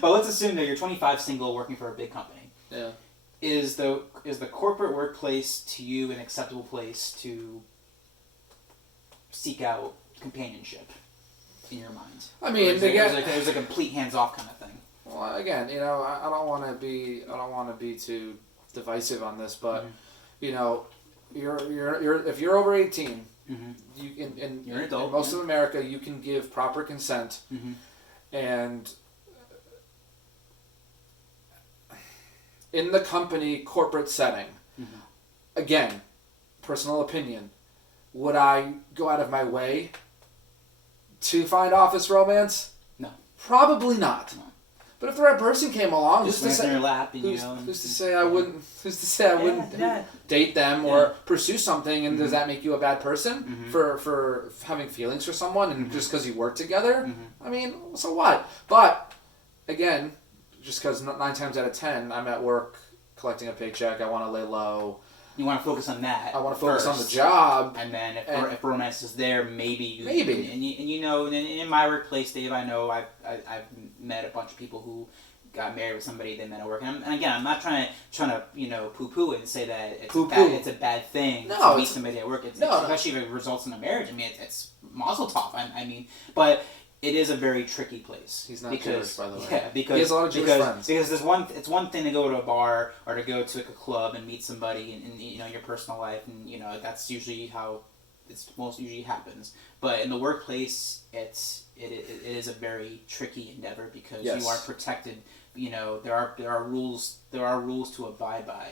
But let's assume that you're 25, single, working for a big company. Yeah. Is the corporate workplace to you an acceptable place to seek out companionship in your mind? I mean, there's a complete hands-off kind of thing. Well, again, I don't want to be too divisive on this, but you're if you're over 18, you in you're an adult, most of America, you can give proper consent, and in the company corporate setting, again, personal opinion, would I go out of my way to find office romance? No, probably not. No. But if the right person came along, who's to say in your lap, who's to say I wouldn't? Who's to say I wouldn't date them or pursue something? And does that make you a bad person for having feelings for someone and just because you work together? I mean, so what? But again, just because 9 times out of 10, I'm at work collecting a paycheck. I want to lay low. You want to focus on that. I want to focus on the job, and then if romance is there, maybe. And in my workplace, Dave, I know I've met a bunch of people who got married with somebody they met at work, and again, I'm not trying to poo-poo it and say that it's a bad thing to meet somebody at work. Especially if it results in a marriage. I mean, it's mazel tov. I mean, but. It is a very tricky place. He's not Jewish, by the way. Yeah, because he has a lot of Jewish friends. Because it's one thing to go to a bar or to go to a club and meet somebody in your personal life, and that's usually how it's most usually happens. But in the workplace, it is a very tricky endeavor because you are protected. There are rules to abide by,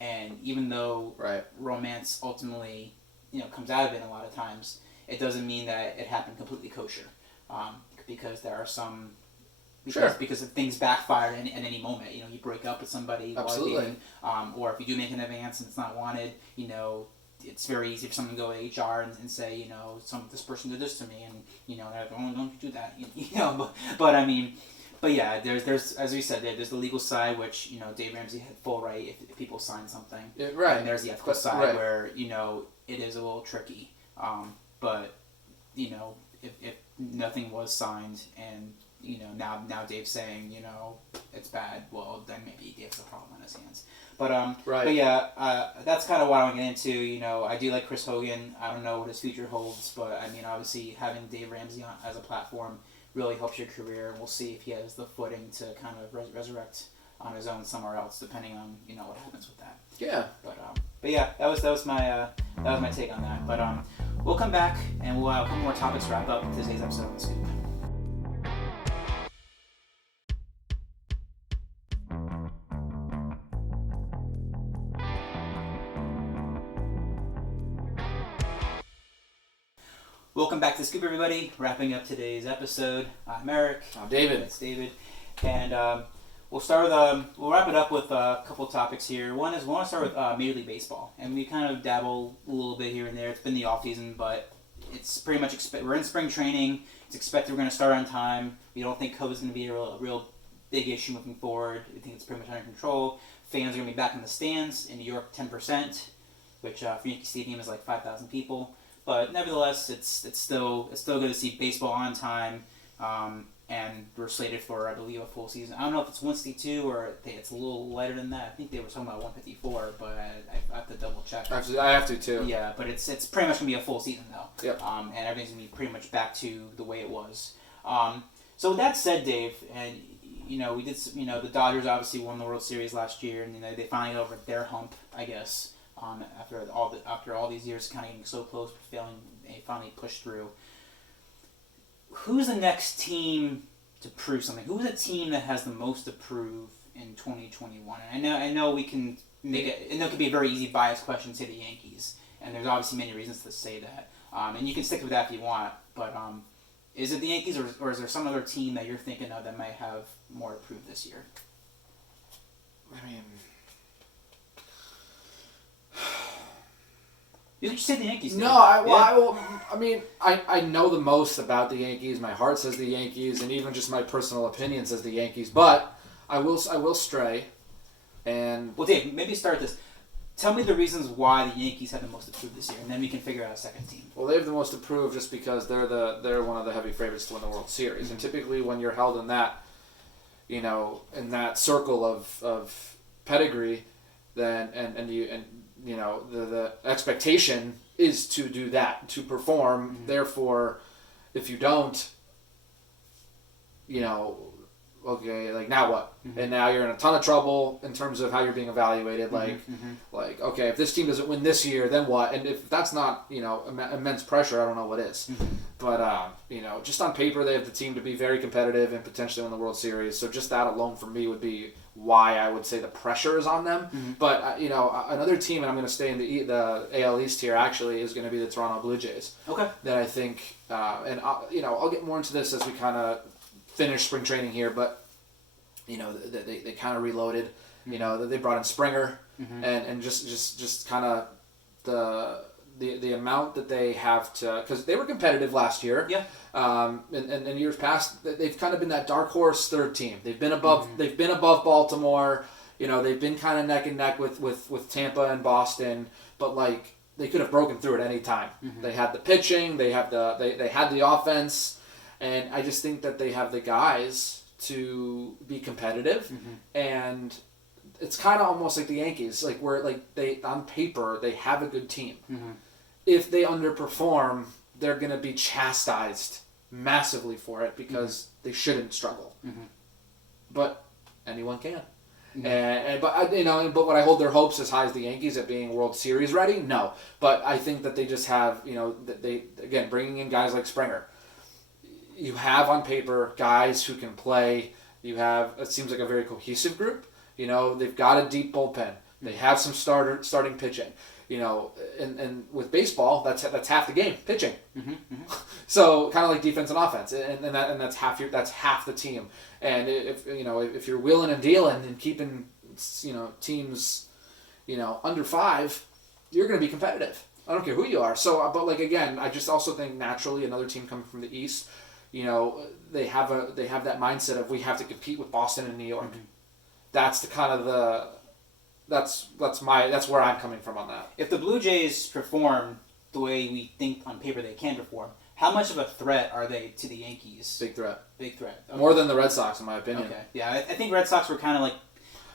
and even though romance ultimately comes out of it a lot of times, it doesn't mean that it happened completely kosher. Because there are some because if things backfire at any moment, you break up with somebody, absolutely, or if you do make an advance and it's not wanted, it's very easy for someone to go to HR and say, this person did this to me, and don't do that, but yeah, there's as we said, there's the legal side, which Dave Ramsey had full right if people sign something, right, and there's the ethical side where it is a little tricky, but if nothing was signed and now Dave's saying it's bad, well then maybe Dave's a problem on his hands, but yeah, that's kind of what I'm getting into. I do like Chris Hogan. I don't know what his future holds, but I mean obviously having Dave Ramsey as a platform really helps your career, and we'll see if he has the footing to kind of resurrect on his own somewhere else, depending on what happens with that. Yeah. But yeah, that was my take on that. But we'll come back and we'll have a couple more topics to wrap up today's episode of The Scoop. Welcome back to The Scoop, everybody. Wrapping up today's episode. I'm Eric. I'm David. It's David, and we'll start with we'll wrap it up with a couple topics here. One is we want to start with Major League Baseball, and we kind of dabble a little bit here and there. It's been the off season, but it's pretty much we're in spring training. It's expected we're going to start on time. We don't think COVID's going to be a real big issue moving forward. We think it's pretty much under control. Fans are going to be back in the stands. In New York, 10%, which for Yankee Stadium is like 5,000 people. But nevertheless, it's still good to see baseball on time. And we're slated for, I believe, a full season. I don't know if it's 162 or it's a little lighter than that. I think they were talking about 154, but I have to double check. Actually, I have to too. Yeah, but it's pretty much gonna be a full season though. Yep. And everything's gonna be pretty much back to the way it was. So with that said, Dave, and we did. The Dodgers obviously won the World Series last year, and they finally got over their hump, I guess. After all these years, kind of getting so close, but failing, they finally pushed through. Who's the next team to prove something? Who's a team that has the most to prove in 2021? And I know we can make it. And that could be a very easy biased question to say the Yankees, and there's obviously many reasons to say that. And you can stick with that if you want. But is it the Yankees, or is there some other team that you're thinking of that might have more to prove this year? I mean, you can just say the Yankees. No, I know the most about the Yankees. My heart says the Yankees, and even just my personal opinion says the Yankees. But I will stray. And well, Dave, maybe start this. Tell me the reasons why the Yankees have the most to prove this year, and then we can figure out a second team. Well, they have the most to prove just because they're one of the heavy favorites to win the World Series, mm-hmm. And typically when you're held in that, in that circle of pedigree, then the expectation is to do that, to perform. Mm-hmm. Therefore, if you don't, okay, like now what? Mm-hmm. And now you're in a ton of trouble in terms of how you're being evaluated. Mm-hmm. Like okay, if this team doesn't win this year, then what? And if that's not immense pressure, I don't know what is. Mm-hmm. But just on paper, they have the team to be very competitive and potentially win the World Series. So just that alone for me would be why I would say the pressure is on them. Mm-hmm. But another team, and I'm going to stay in the AL East here. Actually, is going to be the Toronto Blue Jays. Okay. That I think, and I'll get more into this as we kind of finish spring training here, but they kind of reloaded. They brought in Springer, mm-hmm. and just kind of the amount that they have to, because they were competitive last year. Yeah. And years past, they've kind of been that dark horse third team. They've been above. Mm-hmm. They've been above Baltimore. They've been kind of neck and neck with Tampa and Boston, but they could have broken through at any time. Mm-hmm. They had the pitching. They had the offense. And I just think that they have the guys to be competitive, mm-hmm. and it's kind of almost like the Yankees, where they on paper they have a good team. Mm-hmm. If they underperform, they're going to be chastised massively for it because mm-hmm. they shouldn't struggle. Mm-hmm. But anyone can. Mm-hmm. But would I hold their hopes as high as the Yankees at being World Series ready? No. But I think that they just have they again bringing in guys like Springer. You have on paper guys who can play. You have, it seems like a very cohesive group. They've got a deep bullpen. They have some starting pitching. And with baseball, that's half the game, pitching. Mm-hmm, mm-hmm. So kind of like defense and offense, and that's half the team. And if you're wheeling and dealing and keeping teams under 5, you're going to be competitive. I don't care who you are. So, but again, I just also think naturally another team coming from the East. They have that mindset of we have to compete with Boston and New York. Mm-hmm. That's the kind of that's where I'm coming from on that. If the Blue Jays perform the way we think on paper they can perform, how much of a threat are they to the Yankees? Big threat. Okay. More than the Red Sox, in my opinion. Okay. Yeah, I think Red Sox were kind of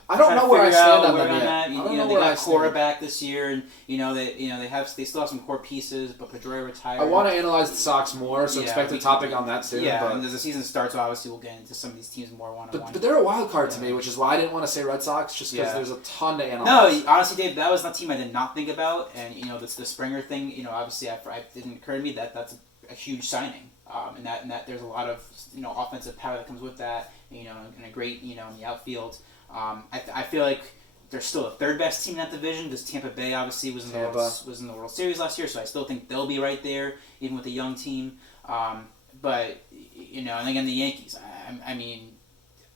I don't know where I stand on them yet. They got Cora back this year, and they still have some core pieces, but Pedroia retired. I want to analyze the Sox more, so expect a topic on that soon. Yeah, and as the season starts, obviously we'll get into some of these teams more one-on-one. But they're a wild card to me, which is why I didn't want to say Red Sox, just because there's a ton to analyze. No, honestly, Dave, that was not a team I did not think about, and the Springer thing. Obviously, it didn't occur to me that that's a huge signing, and that there's a lot of offensive power that comes with that, and a great in the outfield. I feel like they're still the third best team in that division because Tampa Bay obviously was in the World Series last year, so I still think they'll be right there even with a young team. But and again the Yankees.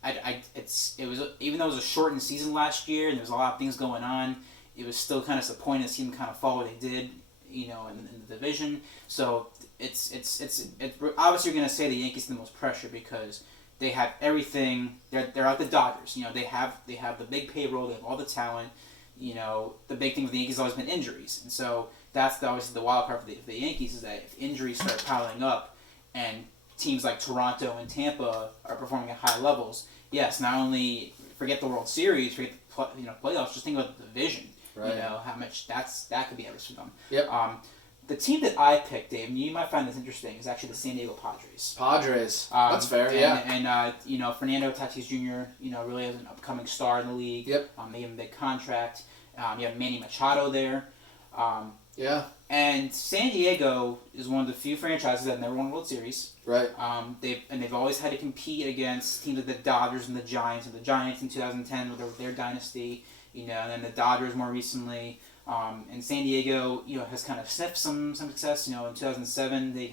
It was even though it was a shortened season last year and there was a lot of things going on, it was still kind of disappointing to see them kind of fall where they did. in the division. So it's obviously you're going to say the Yankees have the most pressure because they have everything. They're like the Dodgers. They have the big payroll. They have all the talent. The big thing with the Yankees has always been injuries, and so that's obviously the wild card for the Yankees is that if injuries start piling up and teams like Toronto and Tampa are performing at high levels, yes, not only forget the World Series, forget the playoffs, just think about the division. Right. How much that could be at risk for them. Yep. The team that I picked, Dave, and you might find this interesting, is actually the San Diego Padres. That's fair, yeah. And Fernando Tatis Jr., really is an upcoming star in the league. Yep. They gave him a big contract. You have Manny Machado there. Yeah. And San Diego is one of the few franchises that never won a World Series. Right. They've always had to compete against teams like the Dodgers and the Giants. And the Giants in 2010 with their dynasty, and then the Dodgers more recently. And San Diego, has kind of sniffed some success. In 2007, they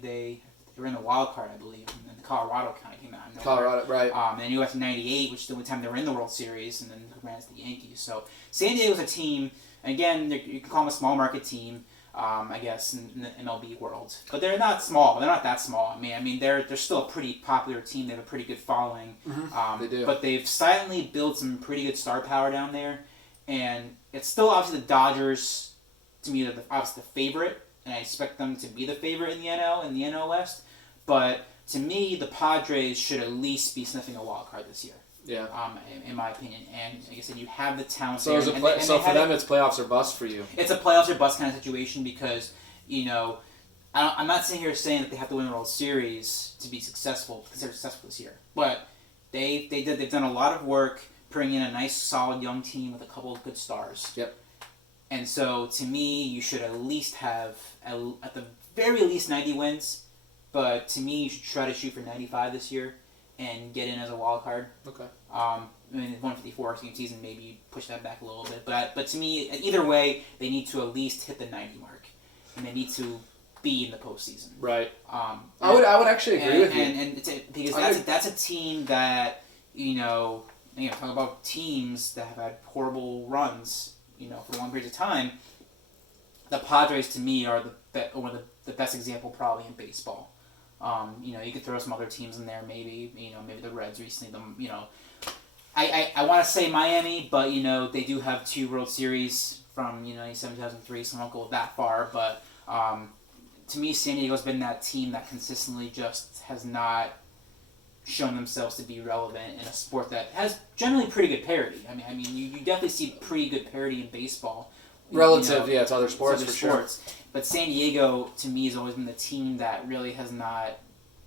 they were in the wild card, I believe, and then Colorado kind of came out. Colorado, right. And then you went to '98, which is the only time they were in the World Series, and then ran to the Yankees. So San Diego's a team. Again, you can call them a small market team, I guess, in the MLB world. But they're not small. They're not that small. I mean, they're still a pretty popular team. They have a pretty good following. They do. But they've silently built some pretty good star power down there. And it's still obviously the Dodgers, to me, they're obviously the favorite. And I expect them to be the favorite in the NL and the NL West. But to me, the Padres should at least be sniffing a wild card this year. Yeah. In my opinion, and like I said, you have the talent. So there. For them, it's playoffs or bust for you. It's a playoffs or bust kind of situation because I'm not sitting here saying that they have to win the World Series to be considered successful this year, but they've done a lot of work bringing in a nice, solid young team with a couple of good stars. Yep. And so, to me, you should at least have at the very least 90 wins, but to me, you should try to shoot for 95 this year. And get in as a wild card. Okay. 154 team season, maybe you push that back a little bit. But to me, either way, they need to at least hit the 90 mark, and they need to be in the postseason. Right. I would actually agree with you. And because that's a team that talk about teams that have had horrible runs, for long periods of time. The Padres to me are one of the best example probably in baseball. You could throw some other teams in there, maybe the Reds recently. I want to say Miami, but they do have 2 World Series from 2003, so I won't go that far. But to me, San Diego's been that team that consistently just has not shown themselves to be relevant in a sport that has generally pretty good parity. I mean, you definitely see pretty good parity in baseball. Relative, to other sports for sure. But San Diego, to me, has always been the team that really has not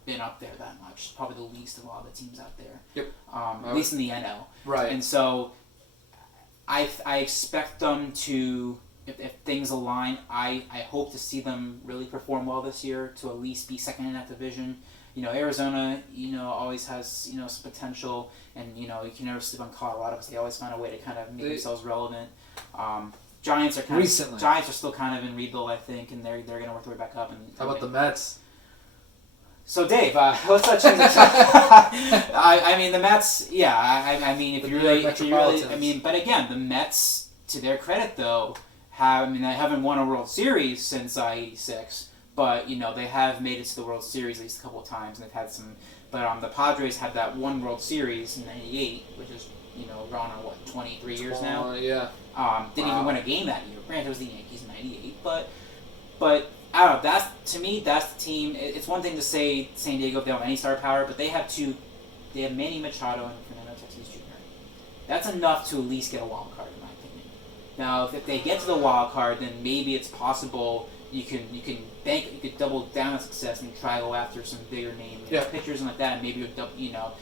been up there that much. Probably the least of all the teams out there. Yep. At least in the NL. Right. And so, I expect them to, if things align, I hope to see them really perform well this year to at least be second in that division. Arizona, always has, some potential, and, you can never sleep on Colorado because they always find a way to kind of make themselves relevant. Giants are still kind of in rebuild, I think, and they're going to work their way back up. How about the Mets? So Dave, let's not change the topic. I mean the Mets. Yeah, I mean if you really, but again, the Mets, to their credit though, they haven't won a World Series since '86, but they have made it to the World Series at least a couple of times, and they've had some. But the Padres had that one World Series in '98, which is gone on 23 years now. Yeah. Didn't even win a game that year. Granted, it was the Yankees in '98, but I don't know. To me, that's the team. It's one thing to say San Diego if they don't have any star power, but they have 2. They have Manny Machado and Fernando Tatis Jr. That's enough to at least get a wild card, in my opinion. Now, if they get to the wild card, then maybe it's possible you could double down on success and try to go after some bigger name pitchers and like that, and maybe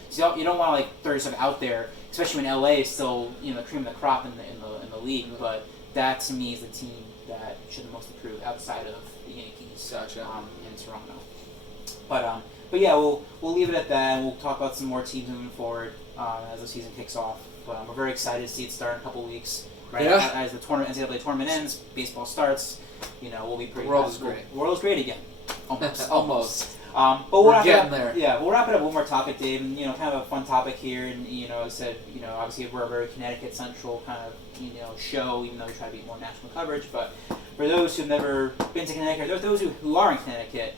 so you don't want to throw yourself out there, especially when LA is still the cream of the crop in the league. But that to me is the team that should the most improve outside of the Yankees. Gotcha. And Toronto. But yeah, we'll leave it at that, and we'll talk about some more teams moving forward as the season kicks off. But we're very excited to see it start in a couple weeks. Right as the NCAA tournament ends, baseball starts. We'll be pretty. The world is great. The world is great again. Almost. But we're getting there. Yeah, we'll wrap it up with one more topic, Dave, and kind of a fun topic here. And as I said, obviously we're a very Connecticut central kind of show, even though we try to be more national coverage. But for those who've never been to Connecticut, or those who are in Connecticut,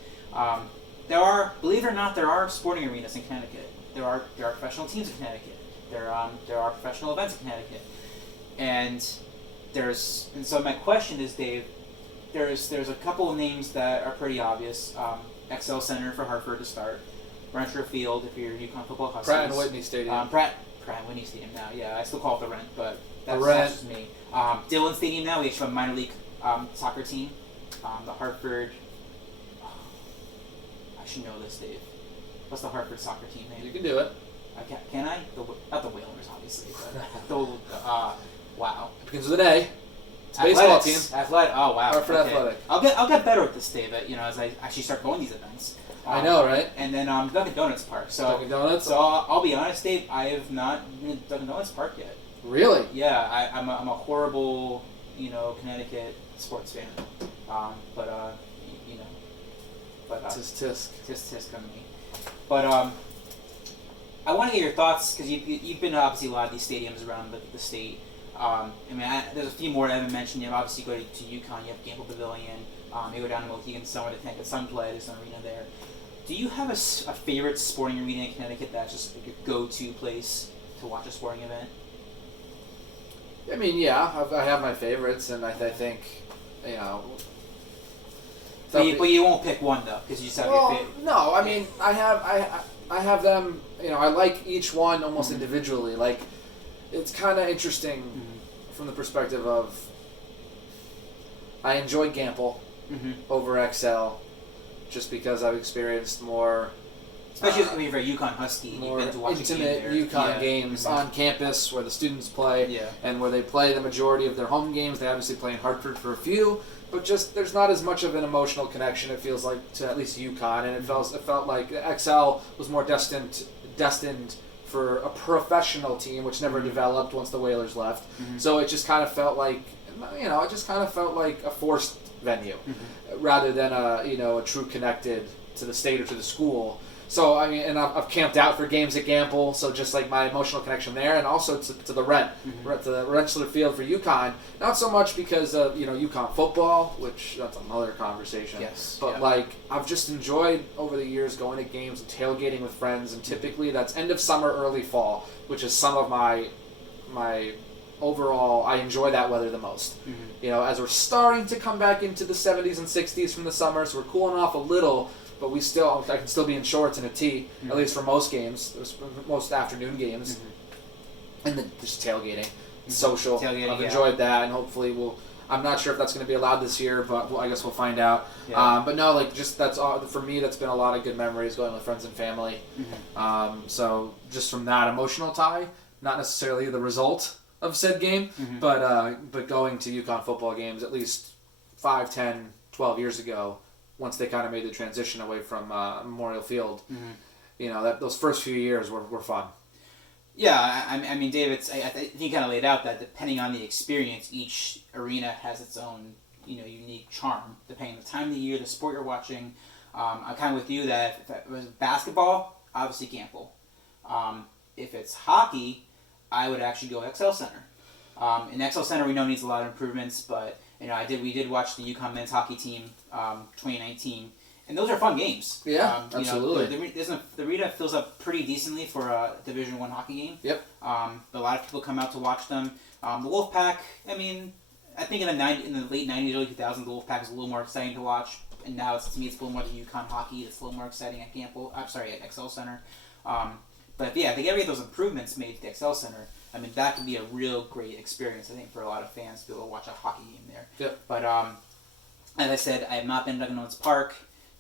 believe it or not, there are sporting arenas in Connecticut. There are professional teams in Connecticut. There are professional events in Connecticut, and so my question is, Dave, there's a couple of names that are pretty obvious. XL Center for Hartford to start. Renter Field if you're UConn football Huskies. Pratt and Whitney Stadium. Pratt and Whitney Stadium now. Yeah, I still call it the Rent, but that's just me. Dillon Stadium now. We actually have a minor league soccer team. The Hartford. I should know this, Dave. What's the Hartford soccer team name? You can do it. Can I? Not the Whalers, obviously, but wow. It begins with an A. It's a baseball team. Athletic. Oh wow. Hartford Athletic. I'll get better at this, Dave. As I actually start going to these events. I know, right? And then Dunkin' Donuts Park. So Dunkin' Donuts. So I'll be honest, Dave. I have not been to Dunkin' Donuts Park yet. Really? Yeah, I'm a horrible Connecticut sports fan. But tisk tisk on me. But I want to get your thoughts because you've been to obviously a lot of these stadiums around the state. There's a few more that I haven't mentioned. You obviously go to UConn. You have Gamble Pavilion. You go down to Mohegan Sun where the Connecticut Sun play. There's an arena there. Do you have a favorite sporting arena in Connecticut that's just like your go-to place to watch a sporting event? I mean, yeah, I have my favorites, and I think, But you won't pick one though, because you just have your favorite. No, I mean, I have them. I like each one almost individually. Like, it's kind of interesting from the perspective of I enjoy Gamble over XL, just because I've experienced more. Especially if you're a UConn Husky, more you've been to watch intimate UConn games on campus where the students play, and where they play the majority of their home games. They obviously play in Hartford for a few, but just there's not as much of an emotional connection. It feels like to at least UConn, and it felt like XL was more destined for a professional team, which never developed once the Whalers left. So it just kind of felt like a forced venue, rather than a true connected to the state or to the school. So I mean, and I've camped out for games at Gamble, so just like my emotional connection there, and also to the Rent, to the Rensselaer Field for UConn. Not so much because of UConn football, which that's another conversation. Yes. But like I've just enjoyed over the years going to games and tailgating with friends, and typically that's end of summer, early fall, which is some of my overall. I enjoy that weather the most. As we're starting to come back into the 70s and 60s from the summer, so we're cooling off a little. But I can still be in shorts and a tee, at least for most games, most afternoon games, and then just tailgating, social. I've enjoyed that, and hopefully I'm not sure if that's going to be allowed this year, but I guess we'll find out. Yeah. But no, that's all for me. That's been a lot of good memories going with friends and family. So just from that emotional tie, not necessarily the result of said game, but going to UConn football games at least 5, 10, 12 years ago. Once they kind of made the transition away from Memorial Field, those first few years were fun. Yeah, I mean, Dave, I think you kind of laid out that depending on the experience, each arena has its own, unique charm, depending on the time of the year, the sport you're watching. I'm kind of with you that if it was basketball, obviously Gamble. If it's hockey, I would actually go XL Center. In XL Center, we know needs a lot of improvements, but we did watch the UConn men's hockey team 2019, and those are fun games. Yeah, absolutely. The arena fills up pretty decently for a Division I hockey game. Yep. But a lot of people come out to watch them. The Wolfpack, I mean, I think in the late 90s, early 2000s, the Wolfpack is a little more exciting to watch, and now to me it's a little more the UConn hockey. It's a little more exciting at at XL Center. But I think every of those improvements made to the XL Center. I mean, that could be a real great experience, I think, for a lot of fans to be able to watch a hockey game there. Yep. But as I said, I have not been to Dunkin' Donuts Park,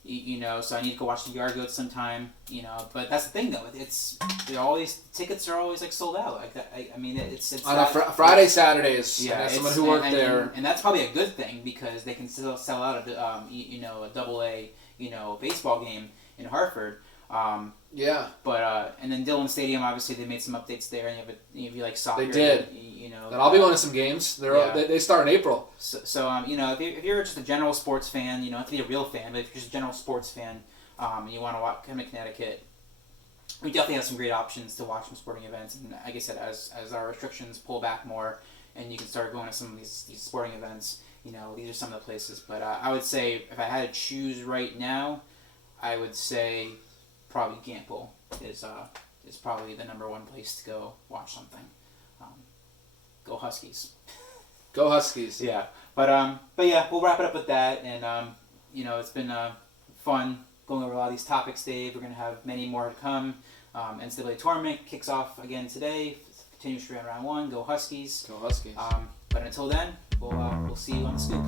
so I need to go watch the Yard Goats sometime, But that's the thing, though. Tickets are always, sold out. Like that. I mean, it's on Friday, Saturdays. Yeah, someone who worked there. And that's probably a good thing because they can still sell out a AA, baseball game in Hartford. Yeah. But and then Dillon Stadium, obviously they made some updates there, and if you like soccer, They did. You know. And I'll be going to some games. They start in April. So you know, if you're just a general sports fan, you know, not to be a real fan, but if you're just a general sports fan, and you want to come to Connecticut, we definitely have some great options to watch some sporting events. And like I said, as our restrictions pull back more, and you can start going to some of these sporting events, you know, these are some of the places. But I would say if I had to choose right now, I would say probably Gamble is probably the number one place to go watch something. Go Huskies. Go Huskies. Yeah, but yeah, we'll wrap it up with that, and you know, it's been fun going over a lot of these topics, Dave. We're gonna have many more to come. NCAA Tournament kicks off again today. Continues to round one. Go Huskies. Go Huskies. But until then, we'll see you on the scoop.